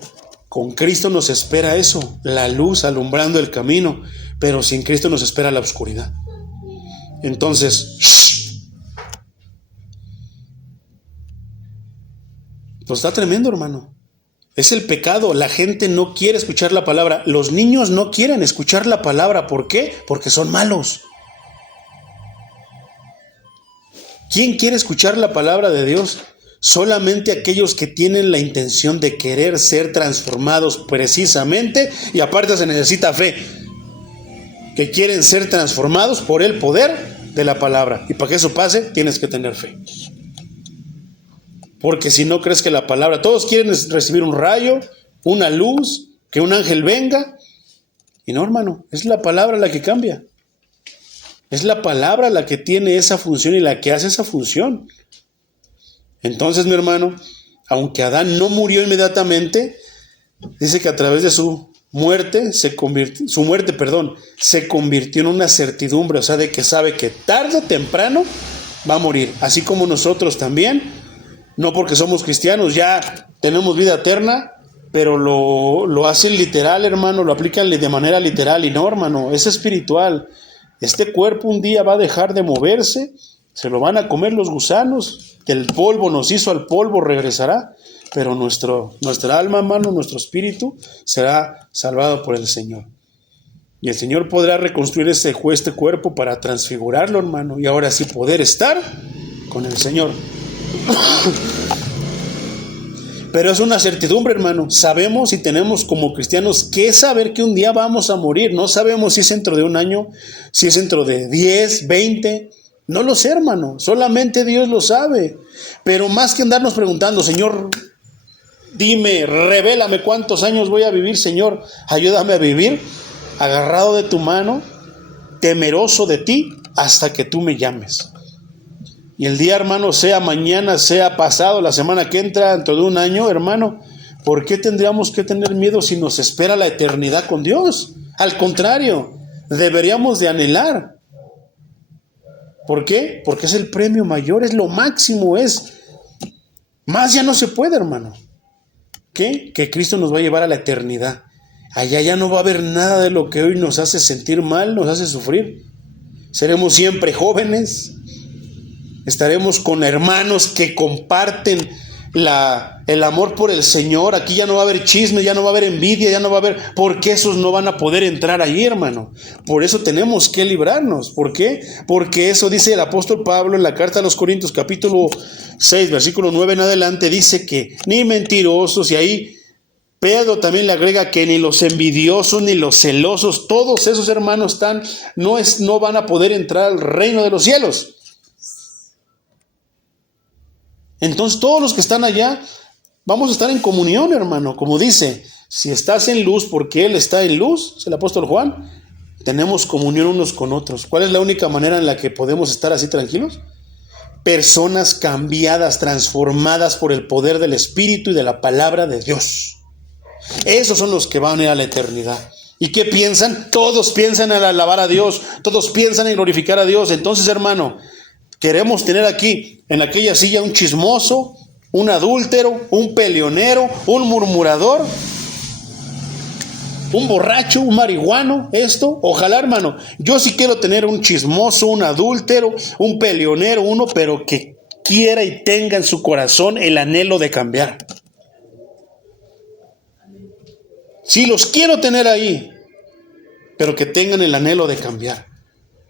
con Cristo nos espera eso, la luz alumbrando el camino, pero sin Cristo nos espera la oscuridad. Entonces, pues está tremendo, hermano. Es el pecado, la gente no quiere escuchar la palabra. Los niños no quieren escuchar la palabra. ¿Por qué? Porque son malos. ¿Quién quiere escuchar la palabra de Dios? Solamente aquellos que tienen la intención de querer ser transformados precisamente, y aparte se necesita fe. que quieren ser transformados por el poder de la palabra. Y para que eso pase, tienes que tener fe. Porque si no crees que la palabra, todos quieren recibir un rayo, una luz, que un ángel venga. Y no, hermano, es la palabra la que cambia. Es la palabra la que tiene esa función y la que hace esa función. Entonces, mi hermano, aunque Adán no murió inmediatamente, dice que a través de su muerte se convirtió en una certidumbre, o sea, de que sabe que tarde o temprano va a morir, así como nosotros también, no porque somos cristianos ya tenemos vida eterna, pero lo hacen literal, hermano, lo aplican de manera literal, y no, hermano, es espiritual. Este cuerpo un día va a dejar de moverse, se lo van a comer los gusanos, del polvo nos hizo, al polvo regresará, pero nuestra alma, hermano, nuestro espíritu será salvado por el Señor. Y el Señor podrá reconstruir este cuerpo para transfigurarlo, hermano, y ahora sí poder estar con el Señor. Pero es una certidumbre, hermano. Sabemos y tenemos como cristianos que saber que un día vamos a morir. No sabemos si es dentro de un año, si es dentro de 10, 20. No lo sé, hermano. Solamente Dios lo sabe. Pero más que andarnos preguntando, Señor, dime, revélame cuántos años voy a vivir, Señor. Ayúdame a vivir agarrado de tu mano, temeroso de ti, hasta que tú me llames. Y el día, hermano, sea mañana, sea pasado, la semana que entra, dentro de un año, hermano, ¿por qué tendríamos que tener miedo si nos espera la eternidad con Dios? Al contrario, deberíamos de anhelar. ¿Por qué? Porque es el premio mayor, es lo máximo, es. Más ya no se puede, hermano. ¿Qué? Que Cristo nos va a llevar a la eternidad. Allá ya no va a haber nada de lo que hoy nos hace sentir mal, nos hace sufrir. Seremos siempre jóvenes. Estaremos con hermanos que comparten el amor por el Señor. Aquí ya no va a haber chisme, ya no va a haber envidia, ya no va a haber, porque esos no van a poder entrar allí, hermano. Por eso tenemos que librarnos. ¿Por qué? Porque eso dice el apóstol Pablo en la carta a los Corintios, capítulo 6, versículo 9 en adelante, dice que ni mentirosos, y ahí Pedro también le agrega que ni los envidiosos ni los celosos, todos esos hermanos no van a poder entrar al reino de los cielos. Entonces todos los que están allá vamos a estar en comunión, hermano. Como dice, si estás en luz porque Él está en luz, es el apóstol Juan, tenemos comunión unos con otros. ¿Cuál es la única manera en la que podemos estar así tranquilos? Personas cambiadas, transformadas por el poder del Espíritu y de la palabra de Dios. Esos son los que van a ir a la eternidad. ¿Y qué piensan? Todos piensan en alabar a Dios, todos piensan en glorificar a Dios. Entonces, hermano, queremos tener aquí, en aquella silla, un chismoso, un adúltero, un peleonero, un murmurador, un borracho, un marihuano, esto. Ojalá, hermano, yo sí quiero tener un chismoso, un adúltero, un peleonero, uno, pero que quiera y tenga en su corazón el anhelo de cambiar. Sí, los quiero tener ahí, pero que tengan el anhelo de cambiar.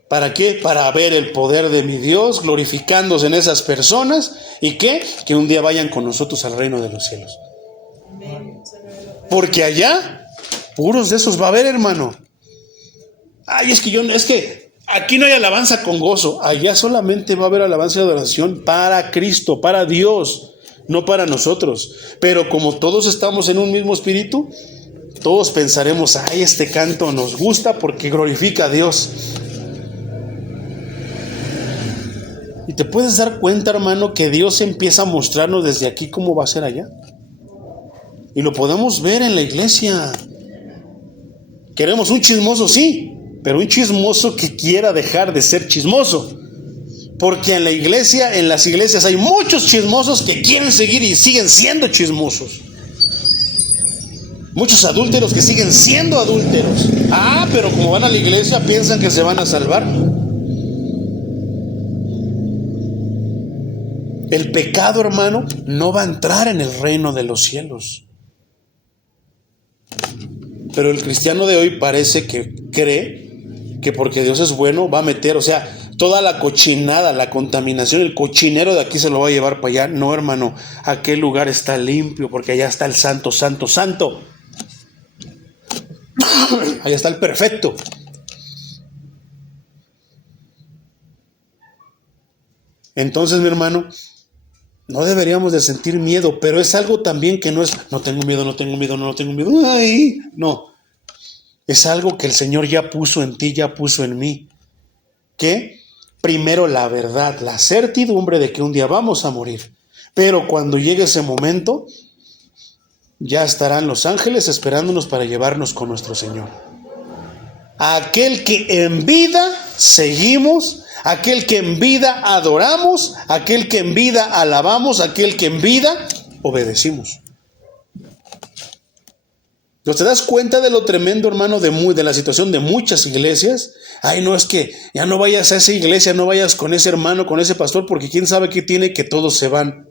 ¿Para qué? Para ver el poder de mi Dios glorificándose en esas personas. ¿Y qué? Que un día vayan con nosotros al reino de los cielos. Porque allá, puros de esos va a haber, hermano. Ay, es que aquí no hay alabanza con gozo. Allá solamente va a haber alabanza y adoración para Cristo, para Dios, no para nosotros. Pero como todos estamos en un mismo espíritu, todos pensaremos, ay, este canto nos gusta porque glorifica a Dios. Y te puedes dar cuenta, hermano, que Dios empieza a mostrarnos desde aquí cómo va a ser allá. Y lo podemos ver en la iglesia. Queremos un chismoso, sí, pero un chismoso que quiera dejar de ser chismoso. Porque en la iglesia, en las iglesias hay muchos chismosos que quieren seguir y siguen siendo chismosos. Muchos adúlteros que siguen siendo adúlteros. Ah, pero como van a la iglesia piensan que se van a salvar. El pecado, hermano, no va a entrar en el reino de los cielos. Pero el cristiano de hoy parece que cree que porque Dios es bueno va a meter, o sea, toda la cochinada, la contaminación, el cochinero de aquí se lo va a llevar para allá. No, hermano, aquel lugar está limpio porque allá está el santo, santo, santo. Allá está el perfecto. Entonces, mi hermano, no deberíamos de sentir miedo, pero es algo también que no es, no tengo miedo, no tengo miedo, no tengo miedo. Ay, no. Es algo que el Señor ya puso en ti, ya puso en mí. ¿Qué? Primero la verdad, la certidumbre de que un día vamos a morir. Pero cuando llegue ese momento, ya estarán los ángeles esperándonos para llevarnos con nuestro Señor. Aquel que en vida seguimos, aquel que en vida adoramos, aquel que en vida alabamos, aquel que en vida obedecimos. ¿No te das cuenta de lo tremendo, hermano, de la situación de muchas iglesias? Ay, no, es que ya no vayas a esa iglesia, no vayas con ese hermano, con ese pastor, porque quién sabe qué tiene, que todos se van.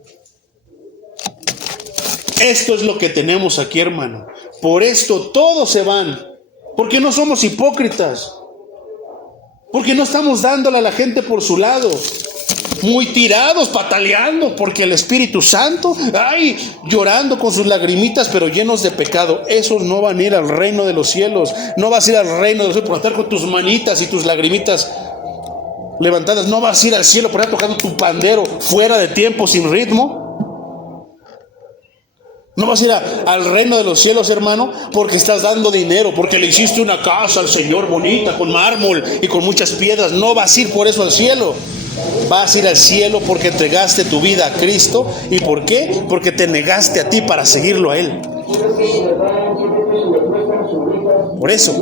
Esto es lo que tenemos aquí, hermano. Por esto todos se van. Porque no somos hipócritas. Porque no estamos dándole a la gente por su lado. Muy tirados, pataleando, porque el Espíritu Santo, ay, llorando con sus lagrimitas, pero llenos de pecado. Esos no van a ir al reino de los cielos. No vas a ir al reino de los cielos por estar con tus manitas y tus lagrimitas levantadas. No vas a ir al cielo por estar tocando tu pandero fuera de tiempo, sin ritmo. No vas a ir al reino de los cielos, hermano, porque estás dando dinero, porque le hiciste una casa al Señor bonita, con mármol y con muchas piedras. No vas a ir por eso al cielo. Vas a ir al cielo porque entregaste tu vida a Cristo. ¿Y por qué? Porque te negaste a ti para seguirlo a Él. Por eso.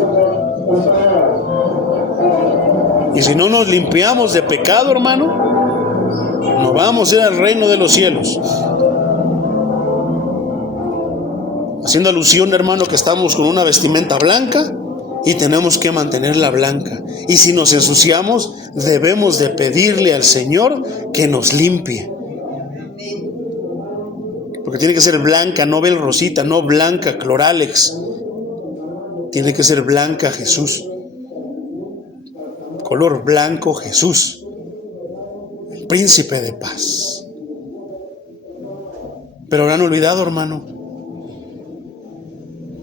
Y si no nos limpiamos de pecado, hermano, no vamos a ir al reino de los cielos. Haciendo alusión, hermano, que estamos con una vestimenta blanca y tenemos que mantenerla blanca. Y si nos ensuciamos, debemos de pedirle al Señor que nos limpie. Porque tiene que ser blanca, no Bel Rosita, no blanca Cloralex. Tiene que ser blanca Jesús. Color blanco Jesús, el príncipe de paz. Pero han olvidado, hermano.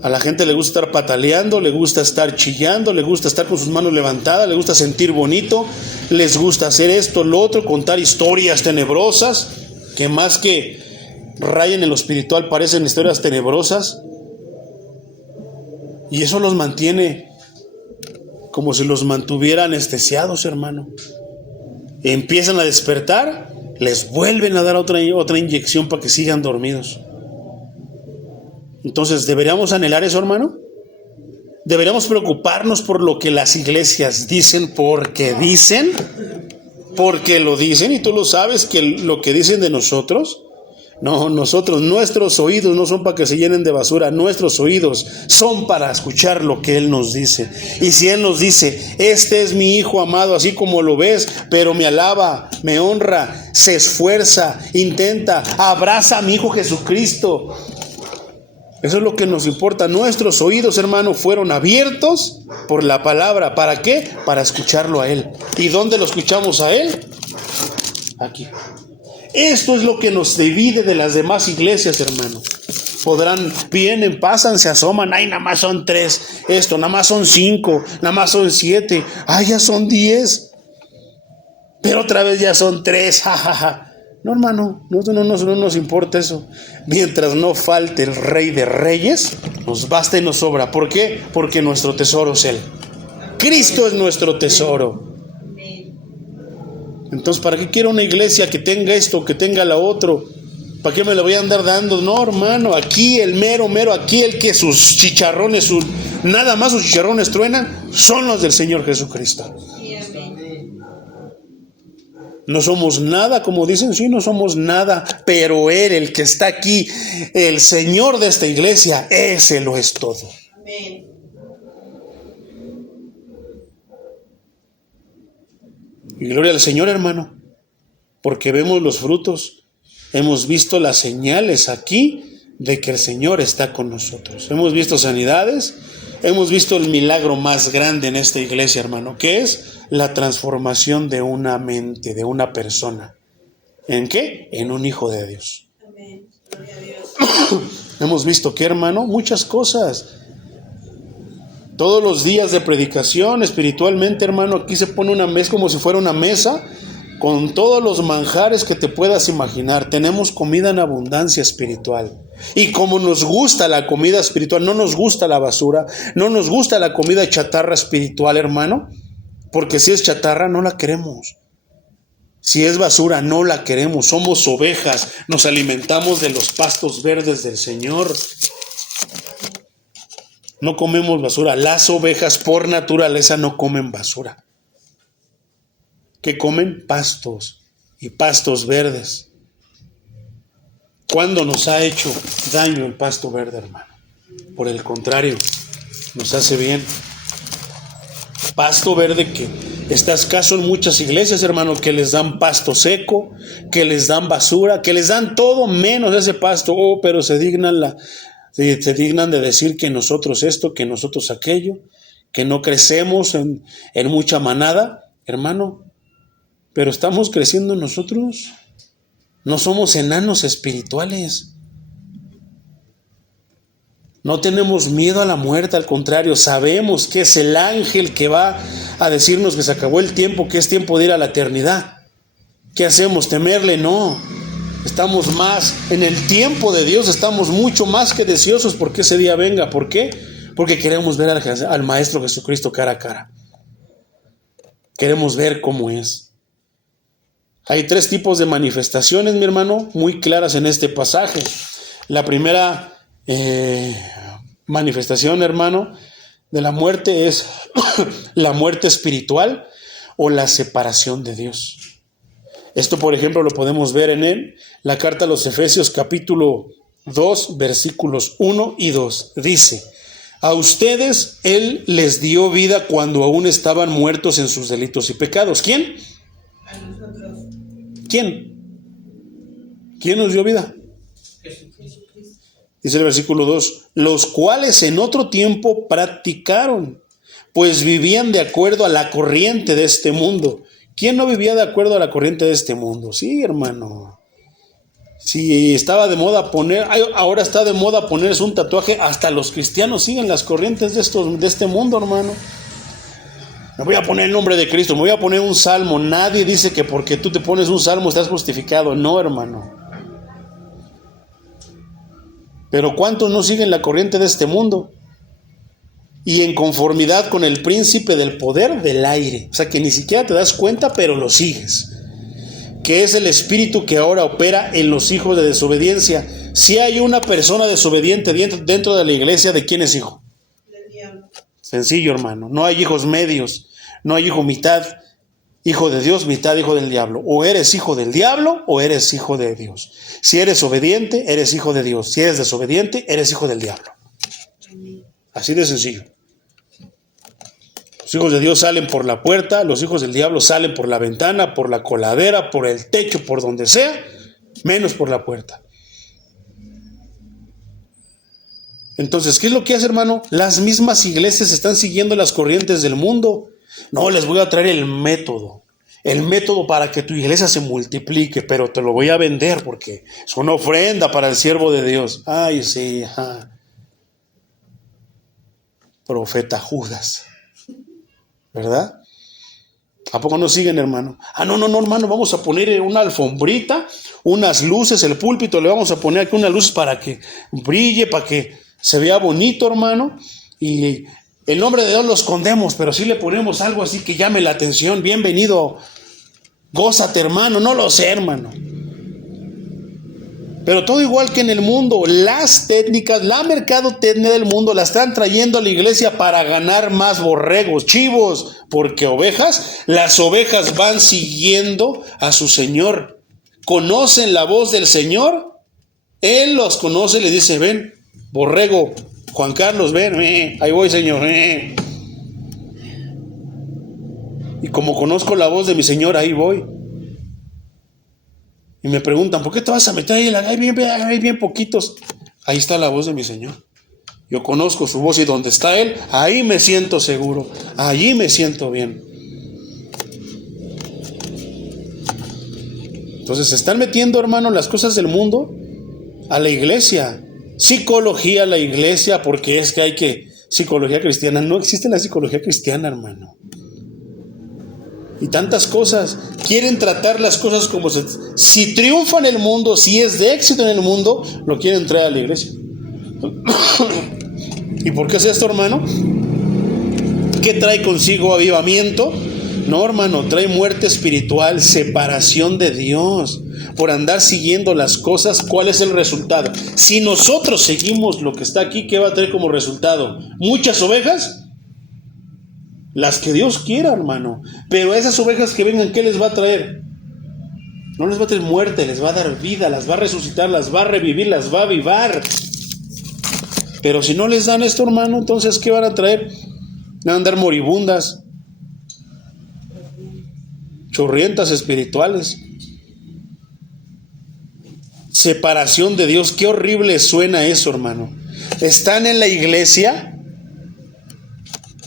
A la gente le gusta estar pataleando, le gusta estar chillando, le gusta estar con sus manos levantadas, le gusta sentir bonito, les gusta hacer esto, lo otro, contar historias tenebrosas, que más que rayen en lo espiritual parecen historias tenebrosas. Y eso los mantiene como si los mantuviera anestesiados, hermano. Empiezan a despertar, les vuelven a dar otra inyección para que sigan dormidos. Entonces, ¿deberíamos anhelar eso, hermano? ¿Deberíamos preocuparnos por lo que las iglesias dicen porque lo dicen? Y tú lo sabes, que lo que dicen de nosotros. No, nuestros oídos no son para que se llenen de basura. Nuestros oídos son para escuchar lo que Él nos dice. Y si Él nos dice, este es mi hijo amado, así como lo ves, pero me alaba, me honra, se esfuerza, intenta, abraza a mi hijo Jesucristo. Eso es lo que nos importa. Nuestros oídos, hermano, fueron abiertos por la palabra. ¿Para qué? Para escucharlo a Él. ¿Y dónde lo escuchamos a Él? Aquí. Esto es lo que nos divide de las demás iglesias, hermano. Vienen, pasan, se asoman. Ay, nada más son 3. Esto, nada más son 5. Nada más son 7. Ay, ya son 10. Pero otra vez ya son 3. Ja. No, hermano, no nos importa eso. Mientras no falte el Rey de Reyes, nos basta y nos sobra. ¿Por qué? Porque nuestro tesoro es Él. Cristo es nuestro tesoro. Entonces, ¿para qué quiero una iglesia que tenga esto, que tenga lo otro? ¿Para qué me lo voy a andar dando? No, hermano, aquí el mero, aquí el que sus chicharrones, nada más sus chicharrones truenan, son los del Señor Jesucristo. No somos nada, como dicen, sí, no somos nada, pero Él, el que está aquí, el Señor de esta iglesia, ese lo es todo. Amén. Y gloria al Señor, hermano, porque vemos los frutos, hemos visto las señales aquí de que el Señor está con nosotros. Hemos visto sanidades, hemos visto el milagro más grande en esta iglesia, hermano, que es la transformación de una mente, de una persona. ¿En qué? En un hijo de Dios. Amén. Gloria a Dios. Hemos visto que, hermano, muchas cosas. Todos los días de predicación, espiritualmente, hermano, aquí se pone una mesa como si fuera una mesa con todos los manjares que te puedas imaginar. Tenemos comida en abundancia espiritual. Y como nos gusta la comida espiritual, no nos gusta la basura, no nos gusta la comida chatarra espiritual, hermano, porque si es chatarra no la queremos. Si es basura no la queremos. Somos ovejas, nos alimentamos de los pastos verdes del Señor. No comemos basura. Las ovejas por naturaleza no comen basura. ¿Qué comen? Pastos y pastos verdes. ¿Cuándo nos ha hecho daño el pasto verde, hermano? Por el contrario, nos hace bien. Pasto verde que está escaso en muchas iglesias, hermano, que les dan pasto seco, que les dan basura, que les dan todo menos ese pasto. Oh, pero se dignan de decir que nosotros esto, que nosotros aquello, que no crecemos en mucha manada, hermano. Pero estamos creciendo nosotros. No somos enanos espirituales. No tenemos miedo a la muerte, al contrario, sabemos que es el ángel que va a decirnos que se acabó el tiempo, que es tiempo de ir a la eternidad. ¿Qué hacemos? ¿Temerle? No. Estamos más en el tiempo de Dios, estamos mucho más que deseosos porque ese día venga. ¿Por qué? Porque queremos ver al Maestro Jesucristo cara a cara. Queremos ver cómo es. Hay 3 tipos de manifestaciones, mi hermano, muy claras en este pasaje. La primera manifestación, hermano, de la muerte es la muerte espiritual o la separación de Dios. Esto, por ejemplo, lo podemos ver en la carta a los Efesios capítulo 2, versículos 1 y 2. Dice: a ustedes Él les dio vida cuando aún estaban muertos en sus delitos y pecados. ¿Quién? A nosotros. ¿Quién? ¿Quién nos dio vida? Jesucristo. Dice el versículo 2, los cuales en otro tiempo practicaron, pues vivían de acuerdo a la corriente de este mundo. ¿Quién no vivía de acuerdo a la corriente de este mundo? Sí, hermano. Si estaba de moda ahora está de moda ponerse un tatuaje, hasta los cristianos siguen las corrientes de este mundo, hermano. Me voy a poner el nombre de Cristo, me voy a poner un salmo. Nadie dice que porque tú te pones un salmo estás justificado. No, hermano. Pero ¿cuántos no siguen la corriente de este mundo? Y en conformidad con el príncipe del poder del aire. O sea que ni siquiera te das cuenta, pero lo sigues. Que es el espíritu que ahora opera en los hijos de desobediencia. Si hay una persona desobediente dentro de la iglesia, ¿de quién es hijo? Del diablo. Sencillo, hermano. No hay hijos medios. No hay hijo mitad hijo de Dios, mitad hijo del diablo. O eres hijo del diablo o eres hijo de Dios. Si eres obediente, eres hijo de Dios. Si eres desobediente, eres hijo del diablo. Así de sencillo. Los hijos de Dios salen por la puerta, los hijos del diablo salen por la ventana, por la coladera, por el techo, por donde sea, menos por la puerta. Entonces, ¿qué es lo que hace, hermano? Las mismas iglesias están siguiendo las corrientes del mundo. No, les voy a traer el método para que tu iglesia se multiplique, pero te lo voy a vender porque es una ofrenda para el siervo de Dios. Ay, sí, ajá. Profeta Judas, ¿verdad? ¿A poco no siguen, hermano? No, hermano, vamos a poner una alfombrita, unas luces, el púlpito, le vamos a poner aquí unas luces para que brille, para que se vea bonito, hermano, y el nombre de Dios lo escondemos, pero sí le ponemos algo así que llame la atención. Bienvenido, gózate, hermano. No lo sé, hermano. Pero todo igual que en el mundo, las técnicas, la mercadotecnia del mundo la están trayendo a la iglesia para ganar más borregos, chivos, porque las ovejas van siguiendo a su Señor. Conocen la voz del Señor, Él los conoce y le dice: ven, borrego, Juan Carlos, ven, ahí voy, Señor. Y como conozco la voz de mi Señor, ahí voy. Y me preguntan: ¿por qué te vas a meter ahí? Hay bien poquitos. Ahí está la voz de mi Señor. Yo conozco su voz y donde está Él, ahí me siento seguro. Allí me siento bien. Entonces se están metiendo, hermano, las cosas del mundo a la iglesia. Psicología a la iglesia, porque es que psicología cristiana. No existe la psicología cristiana, hermano. y tantas cosas. Quieren tratar las cosas como si triunfa en el mundo, si es de éxito en el mundo, lo quieren traer a la iglesia. ¿Y por qué es esto, hermano? ¿Qué trae consigo avivamiento? No, hermano, trae muerte espiritual, separación de Dios. Por andar siguiendo las cosas, ¿cuál es el resultado? Si nosotros seguimos lo que está aquí, ¿qué va a traer como resultado? ¿Muchas ovejas? Las que Dios quiera, hermano. Pero a esas ovejas que vengan, ¿qué les va a traer? No les va a traer muerte, les va a dar vida, las va a resucitar, las va a revivir, las va a avivar. Pero si no les dan esto, hermano, entonces ¿qué van a traer? Van a andar moribundas, chorrientas espirituales. Separación de Dios, qué horrible suena eso, hermano. Están en la iglesia,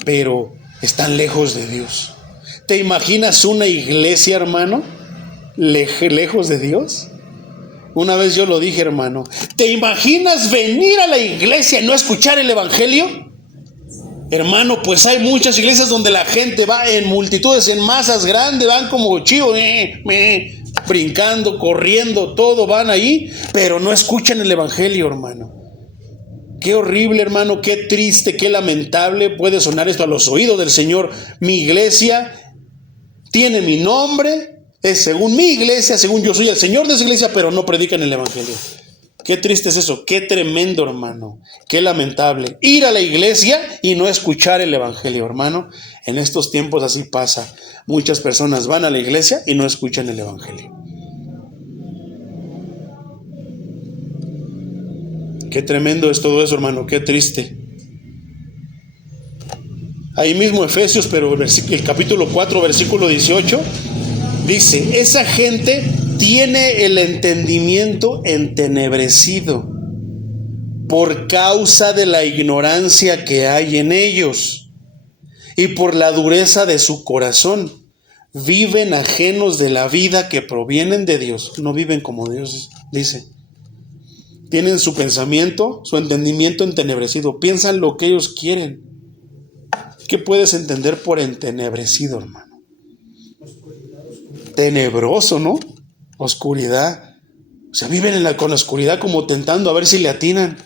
pero están lejos de Dios. ¿Te imaginas una iglesia, hermano, lejos de Dios? Una vez yo lo dije, hermano. ¿Te imaginas venir a la iglesia y no escuchar el evangelio? Hermano, pues hay muchas iglesias donde la gente va en multitudes, en masas grandes, van como chivos, brincando, corriendo, todo, van ahí, pero no escuchan el evangelio, hermano. Qué horrible, hermano, qué triste, qué lamentable puede sonar esto a los oídos del Señor. Mi iglesia tiene mi nombre, es según mi iglesia, según yo soy el Señor de esa iglesia, pero no predican el evangelio. Qué triste es eso, qué tremendo, hermano, qué lamentable. Ir a la iglesia y no escuchar el evangelio, hermano. En estos tiempos así pasa. Muchas personas van a la iglesia y no escuchan el evangelio. Qué tremendo es todo eso, hermano, qué triste. Ahí mismo Efesios, pero el capítulo 4, versículo 18, dice, esa gente tiene el entendimiento entenebrecido por causa de la ignorancia que hay en ellos y por la dureza de su corazón. Viven ajenos de la vida que provienen de Dios. No viven como Dios dice. Tienen su pensamiento, su entendimiento entenebrecido. Piensan lo que ellos quieren. ¿Qué puedes entender por entenebrecido, hermano? Tenebroso, ¿no? Oscuridad. O sea, viven con la oscuridad como tentando a ver si le atinan.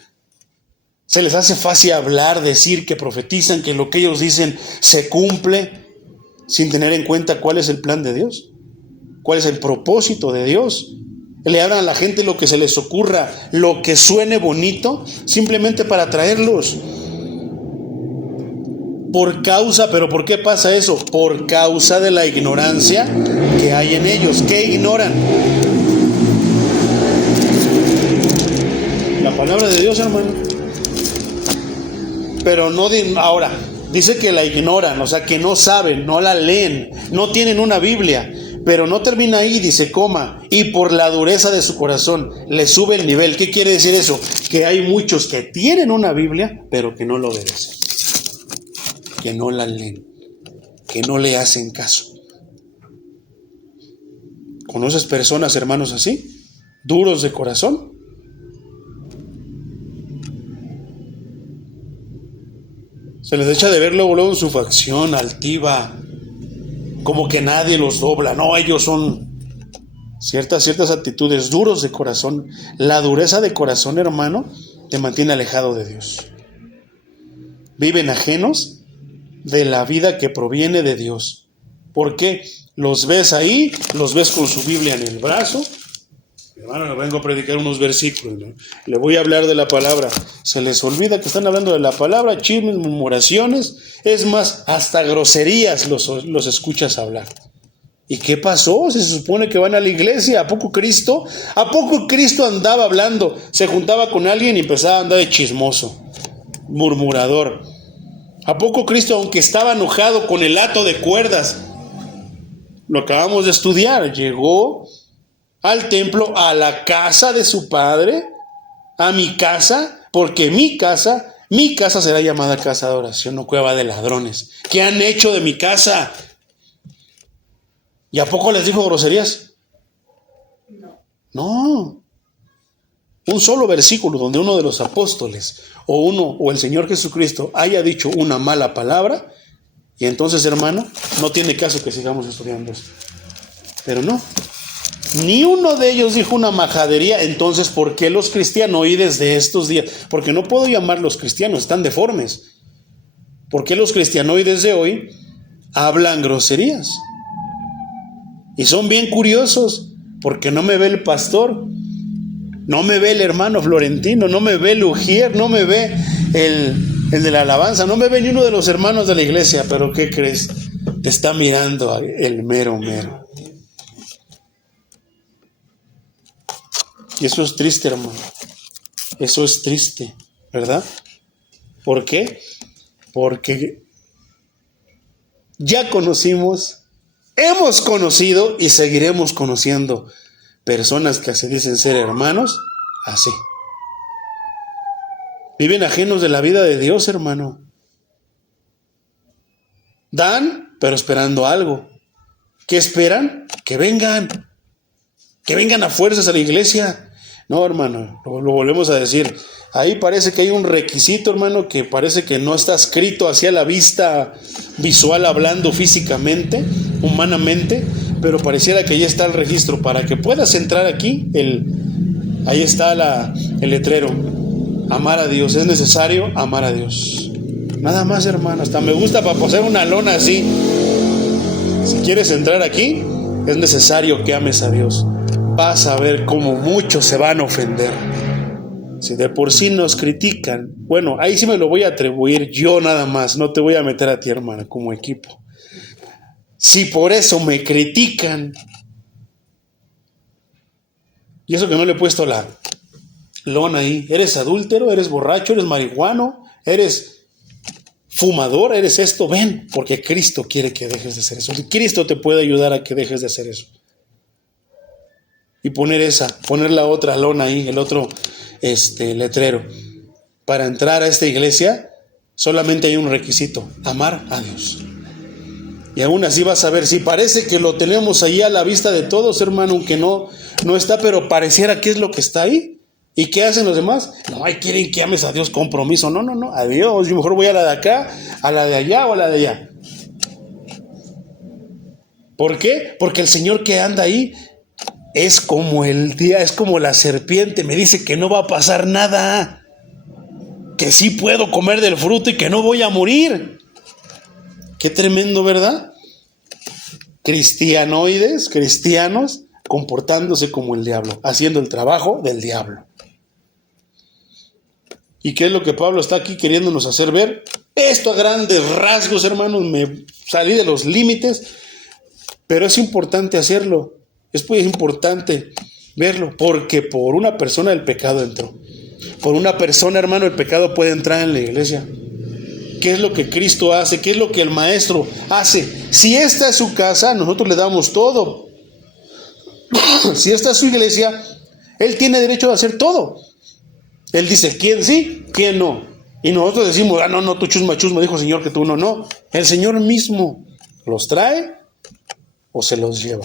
Se les hace fácil hablar, decir, que profetizan, que lo que ellos dicen se cumple, sin tener en cuenta cuál es el plan de Dios, cuál es el propósito de Dios. Le hablan a la gente lo que se les ocurra, lo que suene bonito, simplemente para atraerlos. ¿Pero por qué pasa eso? Por causa de la ignorancia que hay en ellos. ¿Qué ignoran? La palabra de Dios, hermano. Pero no ahora, dice que la ignoran, o sea que no saben, no la leen, no tienen una Biblia. Pero no termina ahí, dice, y por la dureza de su corazón le sube el nivel. ¿Qué quiere decir eso? Que hay muchos que tienen una Biblia, pero que no lo obedecen, que no la leen, que no le hacen caso. ¿Conoces personas, hermanos, así? Duros de corazón. Se les echa de ver luego en su facción altiva, como que nadie los dobla. No, ellos son ciertas actitudes, duros de corazón. La dureza de corazón, hermano, te mantiene alejado de Dios. Viven ajenos de la vida que proviene de Dios. ¿Por qué? Los ves ahí, los ves con su Biblia en el brazo. Hermano, le vengo a predicar unos versículos, ¿no? Le voy a hablar de la palabra. Se les olvida que están hablando de la palabra, chismes, murmuraciones. Es más, hasta groserías los escuchas hablar. ¿Y qué pasó? Se supone que van a la iglesia. ¿A poco Cristo andaba hablando? Se juntaba con alguien y empezaba a andar de chismoso, murmurador. ¿A poco Cristo, aunque estaba enojado con el hato de cuerdas, lo acabamos de estudiar, llegó al templo, a la casa de su padre, a mi casa, porque mi casa será llamada casa de oración, no cueva de ladrones? ¿Qué han hecho de mi casa? ¿Y a poco les dijo groserías? No. Un solo versículo donde uno de los apóstoles o el Señor Jesucristo haya dicho una mala palabra, Y entonces, hermano, no tiene caso que sigamos estudiando esto. Pero no. Ni uno de ellos dijo una majadería. Entonces, ¿por qué los cristianoides de estos días? Porque no puedo llamarlos cristianos, están deformes. ¿Por qué los cristianoides de hoy hablan groserías? Y son bien curiosos, porque no me ve el pastor, no me ve el hermano Florentino, no me ve el ujier, no me ve el de la alabanza, no me ve ni uno de los hermanos de la iglesia. Pero ¿qué crees? Te está mirando el mero mero. Y eso es triste, hermano. Eso es triste, ¿verdad? ¿Por qué? Porque ya conocimos, hemos conocido y seguiremos conociendo personas que se dicen ser hermanos así. Viven ajenos de la vida de Dios, hermano. Dan, pero esperando algo. ¿Qué esperan? Que vengan a fuerzas a la iglesia. No, hermano, lo volvemos a decir. Ahí parece que hay un requisito, hermano, que parece que no está escrito hacia la vista visual, hablando físicamente, humanamente, pero pareciera que ya está el registro. Para que puedas entrar aquí, ahí está el letrero. Amar a Dios, es necesario amar a Dios. Nada más, hermano, hasta me gusta para poner una lona así. Si quieres entrar aquí, es necesario que ames a Dios. Vas a ver cómo muchos se van a ofender. Si de por sí nos critican, bueno, ahí sí me lo voy a atribuir yo nada más, no te voy a meter a ti, hermana, como equipo. Si por eso me critican, y eso que no le he puesto la lona ahí, eres adúltero, eres borracho, eres marihuano, eres fumador, eres esto, ven, porque Cristo quiere que dejes de hacer eso. Cristo te puede ayudar a que dejes de hacer eso. Y poner la otra lona ahí, el otro letrero. Para entrar a esta iglesia solamente hay un requisito: amar a Dios. Y aún así vas a ver, si parece que lo tenemos ahí a la vista de todos, hermano, aunque no está, pero pareciera que es lo que está ahí. ¿Y qué hacen los demás? No, quieren que ames a Dios, compromiso. No, a Dios. Yo mejor voy a la de acá, a la de allá o a la de allá. ¿Por qué? Porque el Señor que anda ahí es como es como la serpiente. Me dice que no va a pasar nada, que sí puedo comer del fruto y que no voy a morir. Qué tremendo, ¿verdad? Cristianoides, cristianos, comportándose como el diablo, haciendo el trabajo del diablo. ¿Y qué es lo que Pablo está aquí queriéndonos hacer ver? Esto a grandes rasgos, hermanos, me salí de los límites, pero es importante hacerlo. Es muy importante verlo, porque por una persona el pecado entró. Por una persona, hermano, el pecado puede entrar en la iglesia. ¿Qué es lo que Cristo hace? ¿Qué es lo que el Maestro hace? Si esta es su casa, nosotros le damos todo. Si esta es su iglesia, Él tiene derecho a hacer todo. Él dice, ¿quién sí? ¿Quién no? Y nosotros decimos, no, tú chusma, dijo el Señor que tú no. No, el Señor mismo los trae o se los lleva.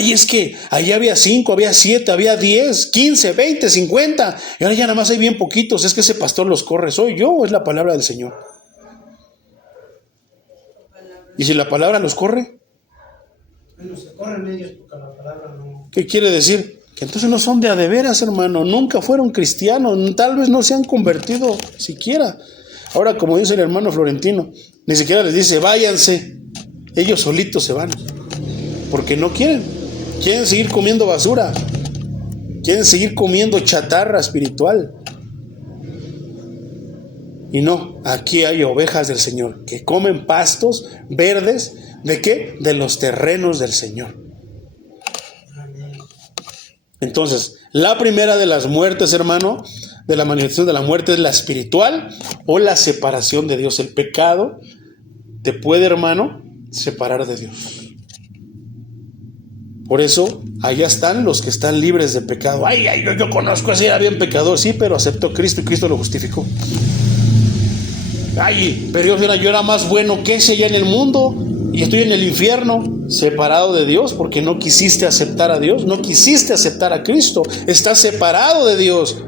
Es que allá había 5, había 7, había 10, 15, 20, 50. Y ahora ya nada más hay bien poquitos. Es que ese pastor los corre. ¿Soy yo o es la palabra del Señor? ¿Y si la palabra los corre? Bueno, se corren ellos porque la palabra no. ¿Qué quiere decir? Que entonces no son de a de veras, hermano. Nunca fueron cristianos. Tal vez no se han convertido siquiera. Ahora, como dice el hermano Florentino, ni siquiera les dice, váyanse. Ellos solitos se van. Porque no quieren. Quieren seguir comiendo basura. Quieren seguir comiendo chatarra espiritual. Y no, aquí hay ovejas del Señor que comen pastos verdes. ¿De qué? De los terrenos del Señor. Entonces, la primera de las muertes, hermano, de la manifestación de la muerte es la espiritual o la separación de Dios. El pecado te puede, hermano, separar de Dios. Por eso, allá están los que están libres de pecado. Yo conozco ese, era bien pecador, sí, pero aceptó a Cristo y Cristo lo justificó. Pero yo era más bueno que ese allá en el mundo y estoy en el infierno, separado de Dios porque no quisiste aceptar a Dios, no quisiste aceptar a Cristo, estás separado de Dios.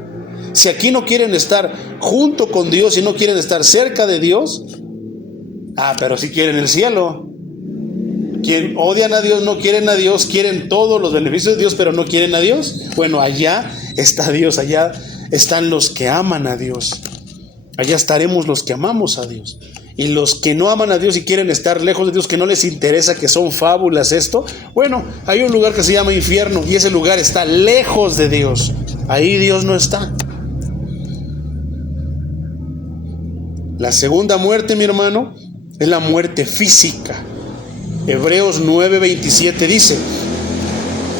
Si aquí no quieren estar junto con Dios y no quieren estar cerca de Dios, Pero sí quieren el cielo. Quien odian a Dios, no quieren a Dios, quieren todos los beneficios de Dios, pero no quieren a Dios. Bueno, allá está Dios, allá están los que aman a Dios. Allá estaremos los que amamos a Dios. Y los que no aman a Dios y quieren estar lejos de Dios, que no les interesa, que son fábulas esto, bueno, hay un lugar que se llama infierno y ese lugar está lejos de Dios. Ahí Dios no está. La segunda muerte, mi hermano, es la muerte física. Hebreos 9:27 dice: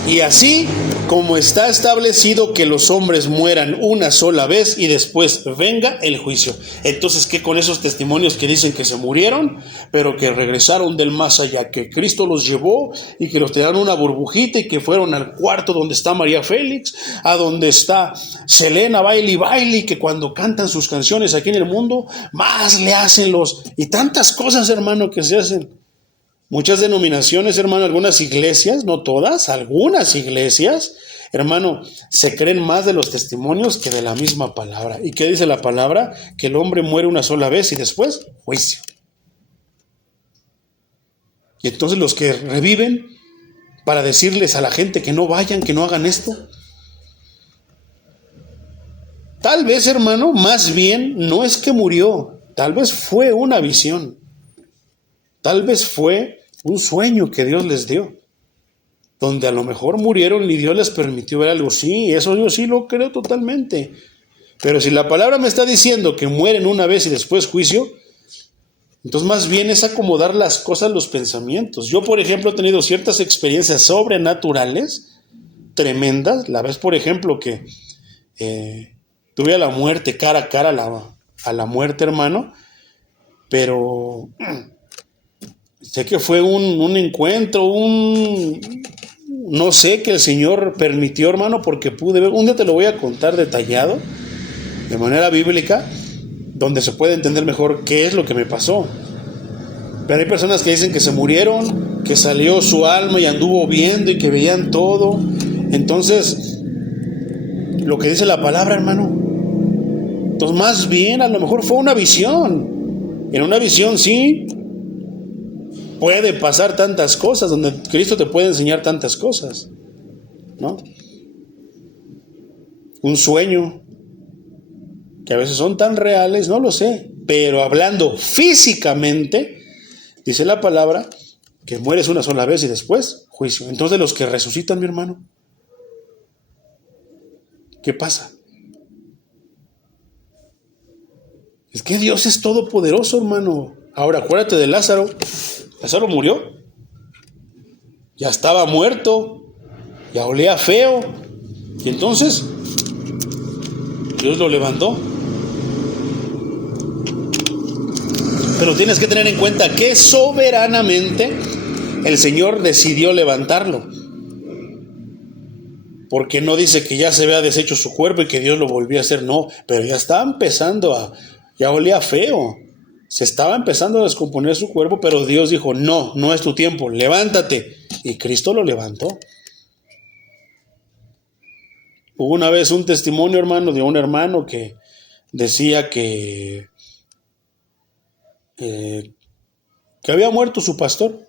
y así como está establecido que los hombres mueran una sola vez y después venga el juicio. Entonces, ¿qué con esos testimonios que dicen que se murieron, pero que regresaron del más allá, que Cristo los llevó y que los tiraron una burbujita y que fueron al cuarto donde está María Félix, a donde está Selena, baile, que cuando cantan sus canciones aquí en el mundo, más le hacen y tantas cosas, hermano, que se hacen? Muchas denominaciones, hermano, algunas iglesias, no todas, algunas iglesias, hermano, se creen más de los testimonios que de la misma palabra. ¿Y qué dice la palabra? Que el hombre muere una sola vez y después juicio. Y entonces los que reviven para decirles a la gente que no vayan, que no hagan esto. Tal vez, hermano, más bien no es que murió, tal vez fue una visión. Tal vez fue un sueño que Dios les dio, donde a lo mejor murieron y Dios les permitió ver algo. Sí, eso yo sí lo creo totalmente. Pero si la palabra me está diciendo que mueren una vez y después juicio, entonces más bien es acomodar las cosas, los pensamientos. Yo, por ejemplo, he tenido ciertas experiencias sobrenaturales tremendas. La vez, por ejemplo, que tuve a la muerte cara a cara, a la muerte, hermano, pero sé que fue un encuentro, no sé, que el Señor permitió, hermano, porque pude ver. Un día te lo voy a contar detallado, de manera bíblica, donde se puede entender mejor qué es lo que me pasó. Pero hay personas que dicen que se murieron, que salió su alma y anduvo viendo y que veían todo. Entonces, lo que dice la palabra, hermano, entonces más bien a lo mejor fue una visión. En una visión sí puede pasar tantas cosas, donde Cristo te puede enseñar tantas cosas, ¿no? Un sueño, que a veces son tan reales, no lo sé, pero hablando físicamente, dice la palabra que mueres una sola vez y después juicio. Entonces los que resucitan, mi hermano, ¿qué pasa? Es que Dios es todopoderoso, hermano. Ahora acuérdate de Lázaro. Lázaro murió, ya estaba muerto, ya olía feo, y entonces Dios lo levantó. Pero tienes que tener en cuenta que soberanamente el Señor decidió levantarlo, porque no dice que ya se había deshecho su cuerpo y que Dios lo volvió a hacer, no, pero ya estaba empezando ya olía feo. Se estaba empezando a descomponer su cuerpo, pero Dios dijo, no, no es tu tiempo, levántate. Y Cristo lo levantó. Hubo una vez un testimonio, hermano, de un hermano que decía que había muerto su pastor.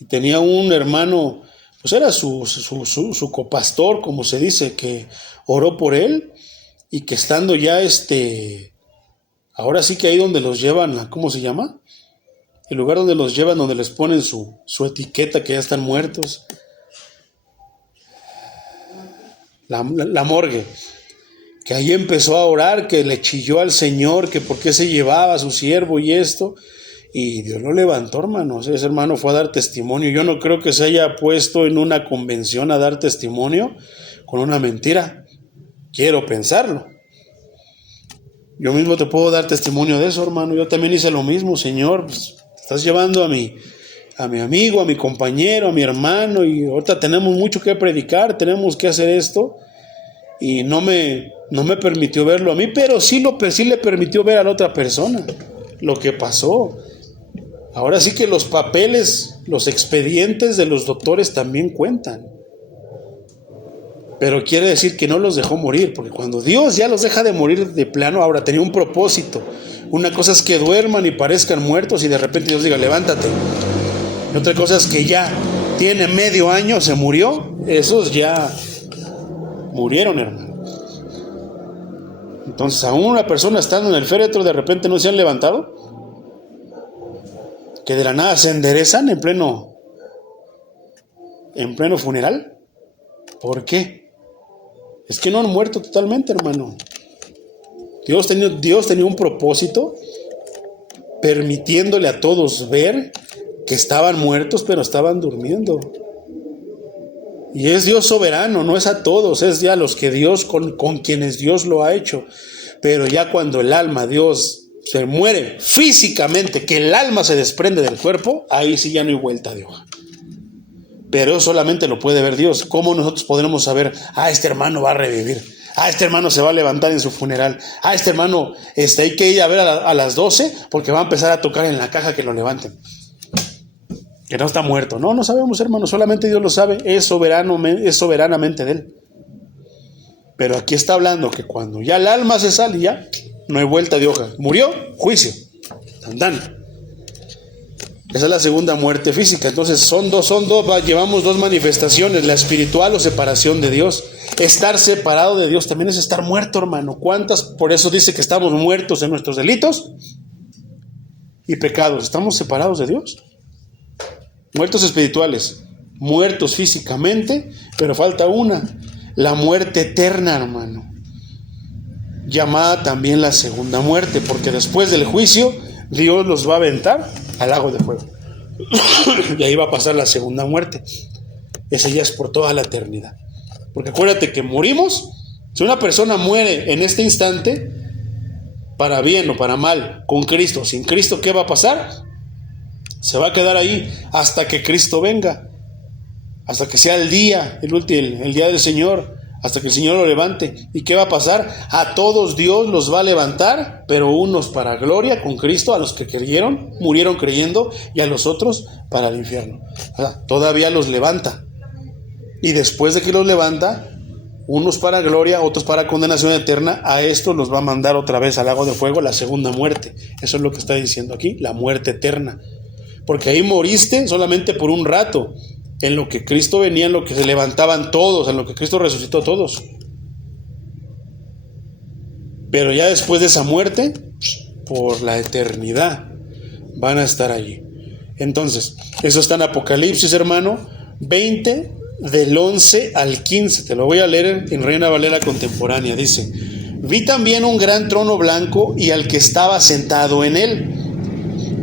Y tenía un hermano, pues era su copastor, como se dice, que oró por él y que estando ya ahora sí que ahí donde los llevan, ¿cómo se llama? El lugar donde los llevan, donde les ponen su etiqueta que ya están muertos. La morgue. Que ahí empezó a orar, que le chilló al Señor, que por qué se llevaba a su siervo y esto. Y Dios lo levantó, hermano. Ese hermano fue a dar testimonio. Yo no creo que se haya puesto en una convención a dar testimonio con una mentira. Quiero pensarlo. Yo mismo te puedo dar testimonio de eso, hermano. Yo también hice lo mismo, Señor. Pues, estás llevando a mi amigo, a mi compañero, a mi hermano, y ahorita tenemos mucho que predicar, tenemos que hacer esto. Y no me permitió verlo a mí, pero sí le permitió ver a la otra persona lo que pasó. Ahora sí que los papeles, los expedientes de los doctores también cuentan. Pero quiere decir que no los dejó morir, porque cuando Dios ya los deja de morir de plano, ahora tenía un propósito. Una cosa es que duerman y parezcan muertos y de repente Dios diga, levántate. Y otra cosa es que ya tiene medio año, se murió. Esos ya murieron, hermano. Entonces, aún una persona estando en el féretro, de repente no se han levantado, que de la nada se enderezan en pleno funeral. ¿Por qué? Es que no han muerto totalmente, hermano. Dios tenía un propósito, permitiéndole a todos ver que estaban muertos, pero estaban durmiendo. Y es Dios soberano, no es a todos, es ya los que Dios, con quienes Dios lo ha hecho. Pero ya cuando el alma, Dios se muere físicamente, que el alma se desprende del cuerpo, ahí sí ya no hay vuelta de hoja. Pero solamente lo puede ver Dios. ¿Cómo nosotros podremos saber, este hermano va a revivir? Este hermano se va a levantar en su funeral. Este hermano, hay que ir a ver a las 12 porque va a empezar a tocar en la caja que lo levanten. Que no está muerto. No sabemos, hermano. Solamente Dios lo sabe. Es soberanamente de Él. Pero aquí está hablando que cuando ya el alma se sale, ya no hay vuelta de hoja. Murió, juicio. Tan. Esa es la segunda muerte física. Entonces son dos, llevamos dos manifestaciones, la espiritual o separación de Dios. Estar separado de Dios también es estar muerto, hermano. ¿Cuántas? Por eso dice que estamos muertos en nuestros delitos y pecados. ¿Estamos separados de Dios? Muertos espirituales, muertos físicamente, pero falta una, la muerte eterna, hermano. Llamada también la segunda muerte, porque después del juicio Dios los va a aventar al lago de fuego. Y ahí va a pasar la segunda muerte. Esa ya es por toda la eternidad. Porque acuérdate que morimos. Si una persona muere en este instante, para bien o para mal, con Cristo, sin Cristo, ¿qué va a pasar? Se va a quedar ahí hasta que Cristo venga. Hasta que sea el día del Señor. Hasta que el Señor lo levante. ¿Y qué va a pasar? A todos Dios los va a levantar, pero unos para gloria con Cristo, a los que creyeron, murieron creyendo, y a los otros para el infierno. O sea, todavía los levanta. Y después de que los levanta, unos para gloria, otros para condenación eterna, a estos los va a mandar otra vez al lago de fuego, la segunda muerte. Eso es lo que está diciendo aquí, la muerte eterna. Porque ahí moriste solamente por un rato. En lo que Cristo venía, en lo que se levantaban todos, en lo que Cristo resucitó a todos. Pero ya después de esa muerte, por la eternidad, van a estar allí. Entonces, eso está en Apocalipsis, hermano, 20, del 11 al 15. Te lo voy a leer en Reina Valera contemporánea. Dice: vi también un gran trono blanco y al que estaba sentado en él.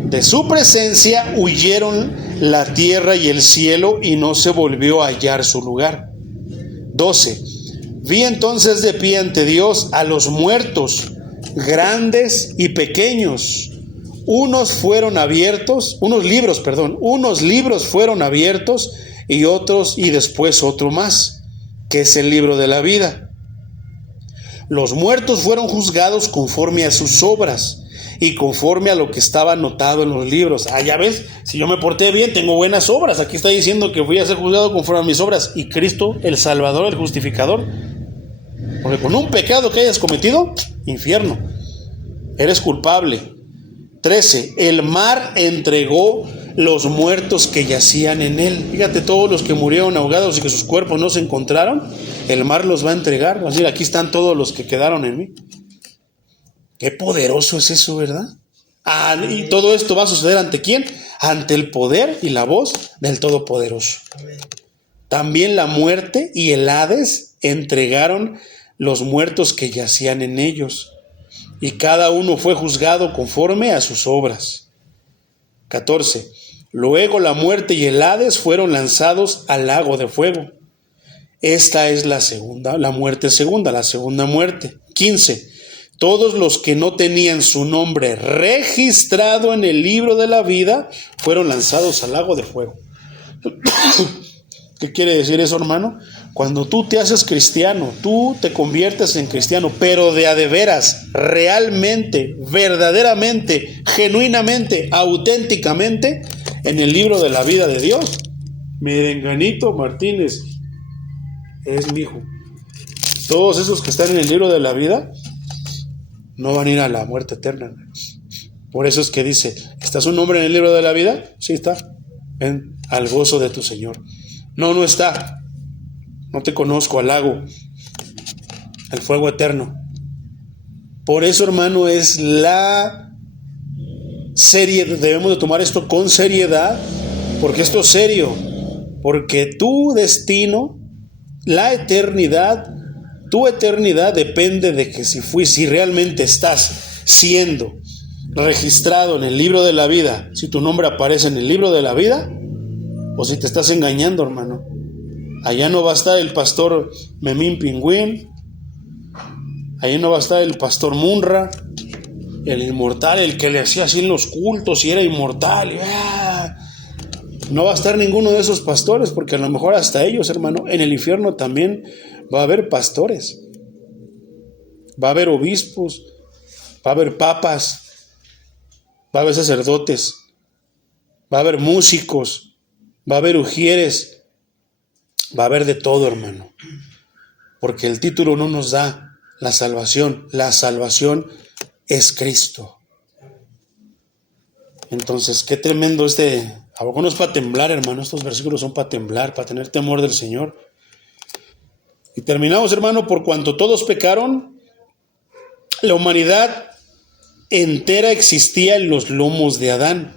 De su presencia huyeron la tierra y el cielo, y no se volvió a hallar su lugar. 12. Vi entonces de pie ante Dios a los muertos, grandes y pequeños. Unos libros fueron abiertos, y después otro más, que es el libro de la vida. Los muertos fueron juzgados conforme a sus obras y conforme a lo que estaba anotado en los libros. Ya ves, si yo me porté bien, tengo buenas obras. Aquí está diciendo que voy a ser juzgado conforme a mis obras. Y Cristo, el Salvador, el justificador. Porque con un pecado que hayas cometido, infierno. Eres culpable. 13. El mar entregó los muertos que yacían en él. Fíjate, todos los que murieron ahogados y que sus cuerpos no se encontraron, el mar los va a entregar. Va a decir, aquí están todos los que quedaron en mí. Qué poderoso es eso, ¿verdad? Y todo esto va a suceder ¿ante quién? Ante el poder y la voz del Todopoderoso. También la muerte y el Hades entregaron los muertos que yacían en ellos, y cada uno fue juzgado conforme a sus obras. 14. Luego la muerte y el Hades fueron lanzados al lago de fuego. Esta es la segunda muerte. 15. Todos los que no tenían su nombre registrado en el libro de la vida fueron lanzados al lago de fuego. ¿Qué quiere decir eso, hermano? Cuando tú te haces cristiano, tú te conviertes en cristiano, pero de a de veras, realmente, verdaderamente, genuinamente, auténticamente, en el libro de la vida de Dios. Merenganito Martínez es mi hijo. todos esos que están en el libro de la vida no van a ir a la muerte eterna. Por eso es que dice, ¿está su nombre en el libro de la vida? Sí está. Ven al gozo de tu Señor. No, no está. No te conozco, al lago, al fuego eterno. Por eso, hermano, es la serie. Debemos de tomar esto con seriedad, porque esto es serio. Porque tu destino, la eternidad, tu eternidad depende de que si realmente estás siendo registrado en el libro de la vida, si tu nombre aparece en el libro de la vida, o si te estás engañando, hermano. Allá no va a estar el pastor Memín Pingüín, allá no va a estar el pastor Munra, el inmortal, el que le hacía así en los cultos y era inmortal. No va a estar ninguno de esos pastores, porque a lo mejor hasta ellos, hermano, en el infierno también va a haber pastores, va a haber obispos, va a haber papas, va a haber sacerdotes, va a haber músicos, va a haber ujieres, va a haber de todo, hermano. Porque el título no nos da la salvación. La salvación es Cristo. Entonces, qué tremendo a poco no es para temblar, hermano. Estos versículos son para temblar, para tener temor del Señor. Y terminamos, hermano, por cuanto todos pecaron, la humanidad entera existía en los lomos de Adán.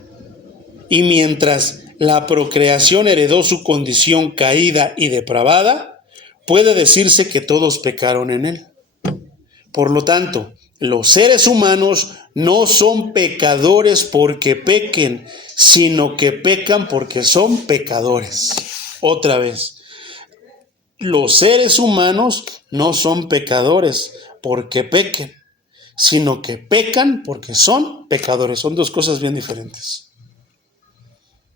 Y mientras la procreación heredó su condición caída y depravada, puede decirse que todos pecaron en él. Por lo tanto, los seres humanos no son pecadores porque pequen, sino que pecan porque son pecadores. Otra vez, los seres humanos no son pecadores porque pequen, sino que pecan porque son pecadores. Son dos cosas bien diferentes.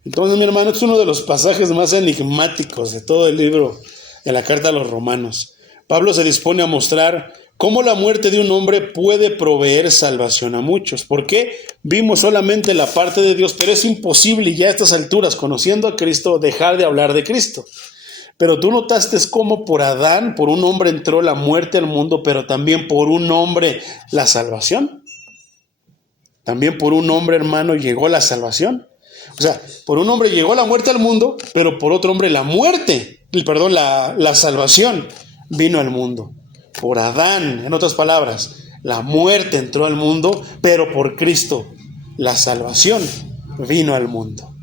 Entonces, mi hermano, este es uno de los pasajes más enigmáticos de todo el libro de la carta a los Romanos. Pablo se dispone a mostrar cómo la muerte de un hombre puede proveer salvación a muchos. ¿Por qué? Vimos solamente la parte de Dios, pero es imposible ya a estas alturas, conociendo a Cristo, dejar de hablar de Cristo. Pero tú notaste cómo por Adán, por un hombre entró la muerte al mundo, pero también por un hombre la salvación. También por un hombre, hermano, llegó la salvación. O sea, por un hombre llegó la muerte al mundo, pero por otro hombre la salvación vino al mundo. Por Adán, en otras palabras, la muerte entró al mundo, pero por Cristo la salvación vino al mundo.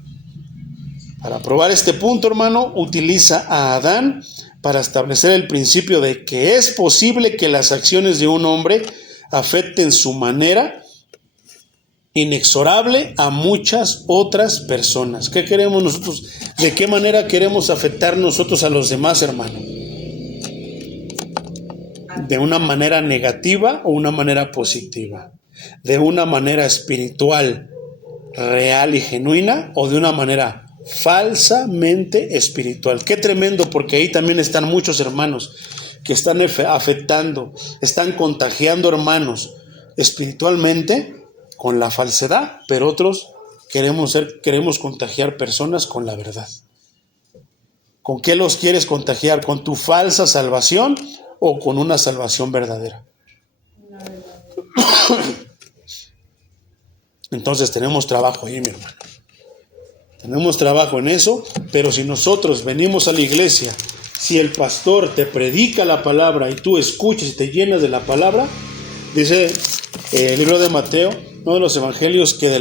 Para probar este punto, hermano, utiliza a Adán para establecer el principio de que es posible que las acciones de un hombre afecten su manera inexorable a muchas otras personas. ¿Qué queremos nosotros? ¿De qué manera queremos afectar nosotros a los demás, hermano? ¿De una manera negativa o una manera positiva? ¿De una manera espiritual, real y genuina, o de una manera falsamente espiritual? Qué tremendo, porque ahí también están muchos hermanos que están afectando, están contagiando hermanos espiritualmente con la falsedad, pero otros queremos contagiar personas con la verdad. ¿Con qué los quieres contagiar? ¿Con tu falsa salvación o con una salvación verdadera? Entonces tenemos trabajo ahí, mi hermano. Tenemos trabajo en eso, pero si nosotros venimos a la iglesia, si el pastor te predica la palabra y tú escuchas y te llenas de la palabra, dice el libro de Mateo, uno de los evangelios, que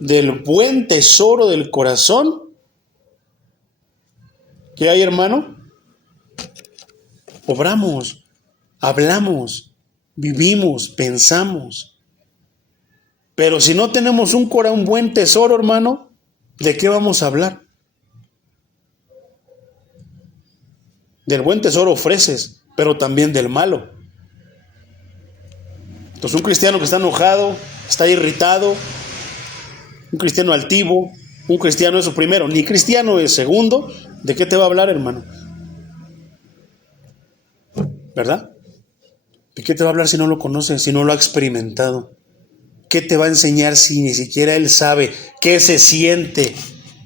del buen tesoro del corazón, ¿qué hay, hermano? Obramos, hablamos, vivimos, pensamos. Pero si no tenemos un buen tesoro, hermano, ¿de qué vamos a hablar? Del buen tesoro ofreces, pero también del malo. Entonces, un cristiano que está enojado, está irritado, un cristiano altivo, un cristiano eso primero, ni cristiano es segundo, ¿de qué te va a hablar, hermano? ¿Verdad? ¿De qué te va a hablar si no lo conoce, si no lo ha experimentado? ¿Qué te va a enseñar si ni siquiera él sabe qué se siente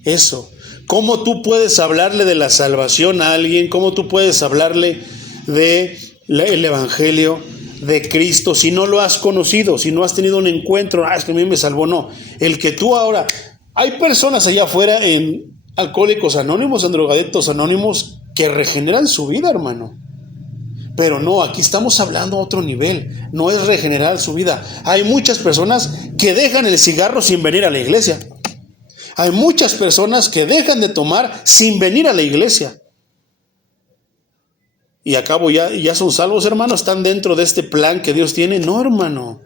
eso? ¿Cómo tú puedes hablarle de la salvación a alguien? ¿Cómo tú puedes hablarle de el Evangelio de Cristo, si no lo has conocido, si no has tenido un encuentro, es que a mí me salvó, no. El que tú ahora, hay personas allá afuera en Alcohólicos Anónimos, en Drogadictos Anónimos, que regeneran su vida, hermano. Pero no, aquí estamos hablando a otro nivel, no es regenerar su vida. Hay muchas personas que dejan el cigarro sin venir a la iglesia. Hay muchas personas que dejan de tomar sin venir a la iglesia. Y a cabo ya son salvos, hermano, están dentro de este plan que Dios tiene. No, hermano.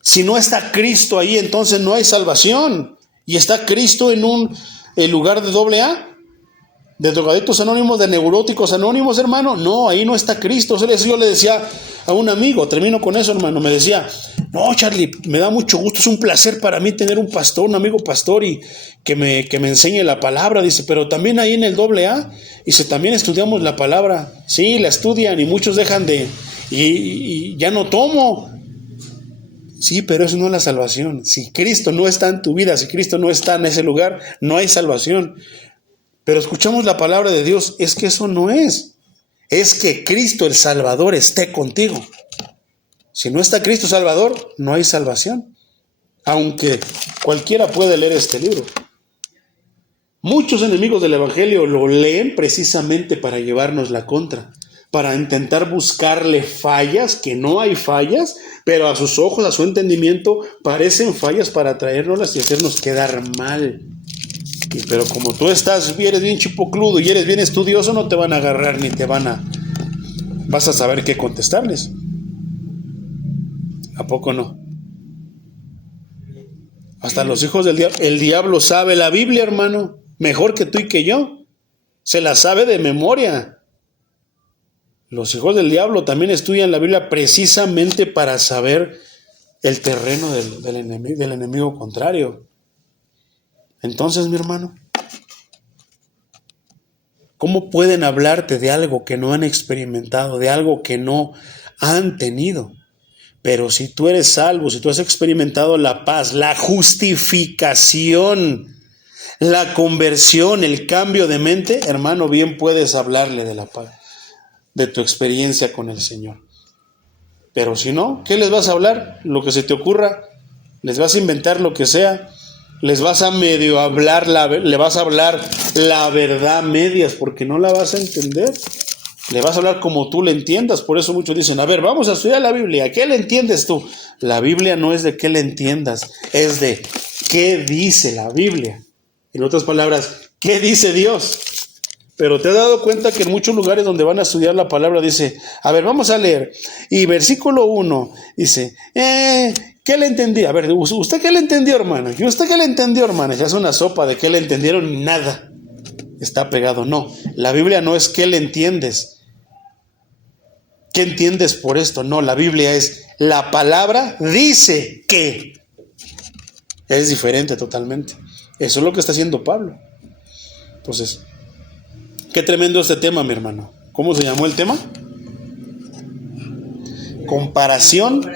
Si no está Cristo ahí, entonces no hay salvación. Y está Cristo en el lugar de AA, de Drogadictos Anónimos, de Neuróticos Anónimos, hermano. No, ahí no está Cristo. Yo le decía a un amigo, termino con eso, hermano, me decía, no, Charlie, me da mucho gusto, es un placer para mí tener un pastor, un amigo pastor y que me enseñe la palabra, dice, pero también ahí en el AA, dice, también estudiamos la palabra. Sí, la estudian y muchos dejan y ya no tomo. Sí, pero eso no es la salvación. Si Cristo no está en tu vida, si Cristo no está en ese lugar, no hay salvación. Pero escuchamos la palabra de Dios, es que eso no es. Es que Cristo el Salvador esté contigo. Si no está Cristo Salvador, no hay salvación. Aunque cualquiera puede leer este libro. Muchos enemigos del Evangelio lo leen precisamente para llevarnos la contra. Para intentar buscarle fallas, que no hay fallas, pero a sus ojos, a su entendimiento, parecen fallas para traérnoslas y hacernos quedar mal. Pero como tú eres bien chipocludo y eres bien estudioso, no te van a agarrar ni vas a saber qué contestarles. ¿A poco no? Hasta los hijos del diablo. El diablo sabe la Biblia, hermano, mejor que tú y que yo. Se la sabe de memoria. Los hijos del diablo también estudian la Biblia precisamente para saber el terreno del enemigo contrario. Entonces, mi hermano, ¿cómo pueden hablarte de algo que no han experimentado, de algo que no han tenido? Pero si tú eres salvo, si tú has experimentado la paz, la justificación, la conversión, el cambio de mente, hermano, bien puedes hablarle de la paz, de tu experiencia con el Señor. Pero si no, ¿qué les vas a hablar? Lo que se te ocurra, les vas a inventar lo que sea, les vas a medio hablar, le vas a hablar la verdad medias, porque no la vas a entender. Le vas a hablar como tú le entiendas. Por eso muchos dicen, a ver, vamos a estudiar la Biblia. ¿Qué le entiendes tú? La Biblia no es de qué le entiendas, es de qué dice la Biblia. En otras palabras, ¿qué dice Dios? Pero te has dado cuenta que en muchos lugares donde van a estudiar la palabra dice, a ver, vamos a leer. Y versículo 1 dice, ¿qué le entendí? A ver, ¿usted qué le entendió, hermano? ¿Y usted qué le entendió, hermano? Ya es una sopa de qué le entendieron, nada. Está pegado. No, la Biblia no es qué le entiendes. ¿Qué entiendes por esto? No, la Biblia es la palabra dice que. Es diferente totalmente. Eso es lo que está haciendo Pablo. Entonces, qué tremendo este tema, mi hermano. ¿Cómo se llamó el tema? Comparación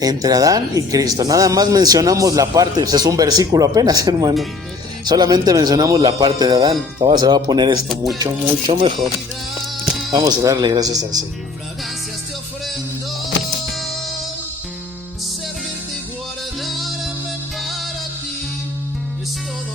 entre Adán y Cristo. Nada más mencionamos la parte, es un versículo apenas, hermano. Solamente mencionamos la parte de Adán. Ahora se va a poner esto mucho, mucho mejor. Vamos a darle gracias al Señor. Fragancias te ofrendo, servirte y guardarme para ti. Es todo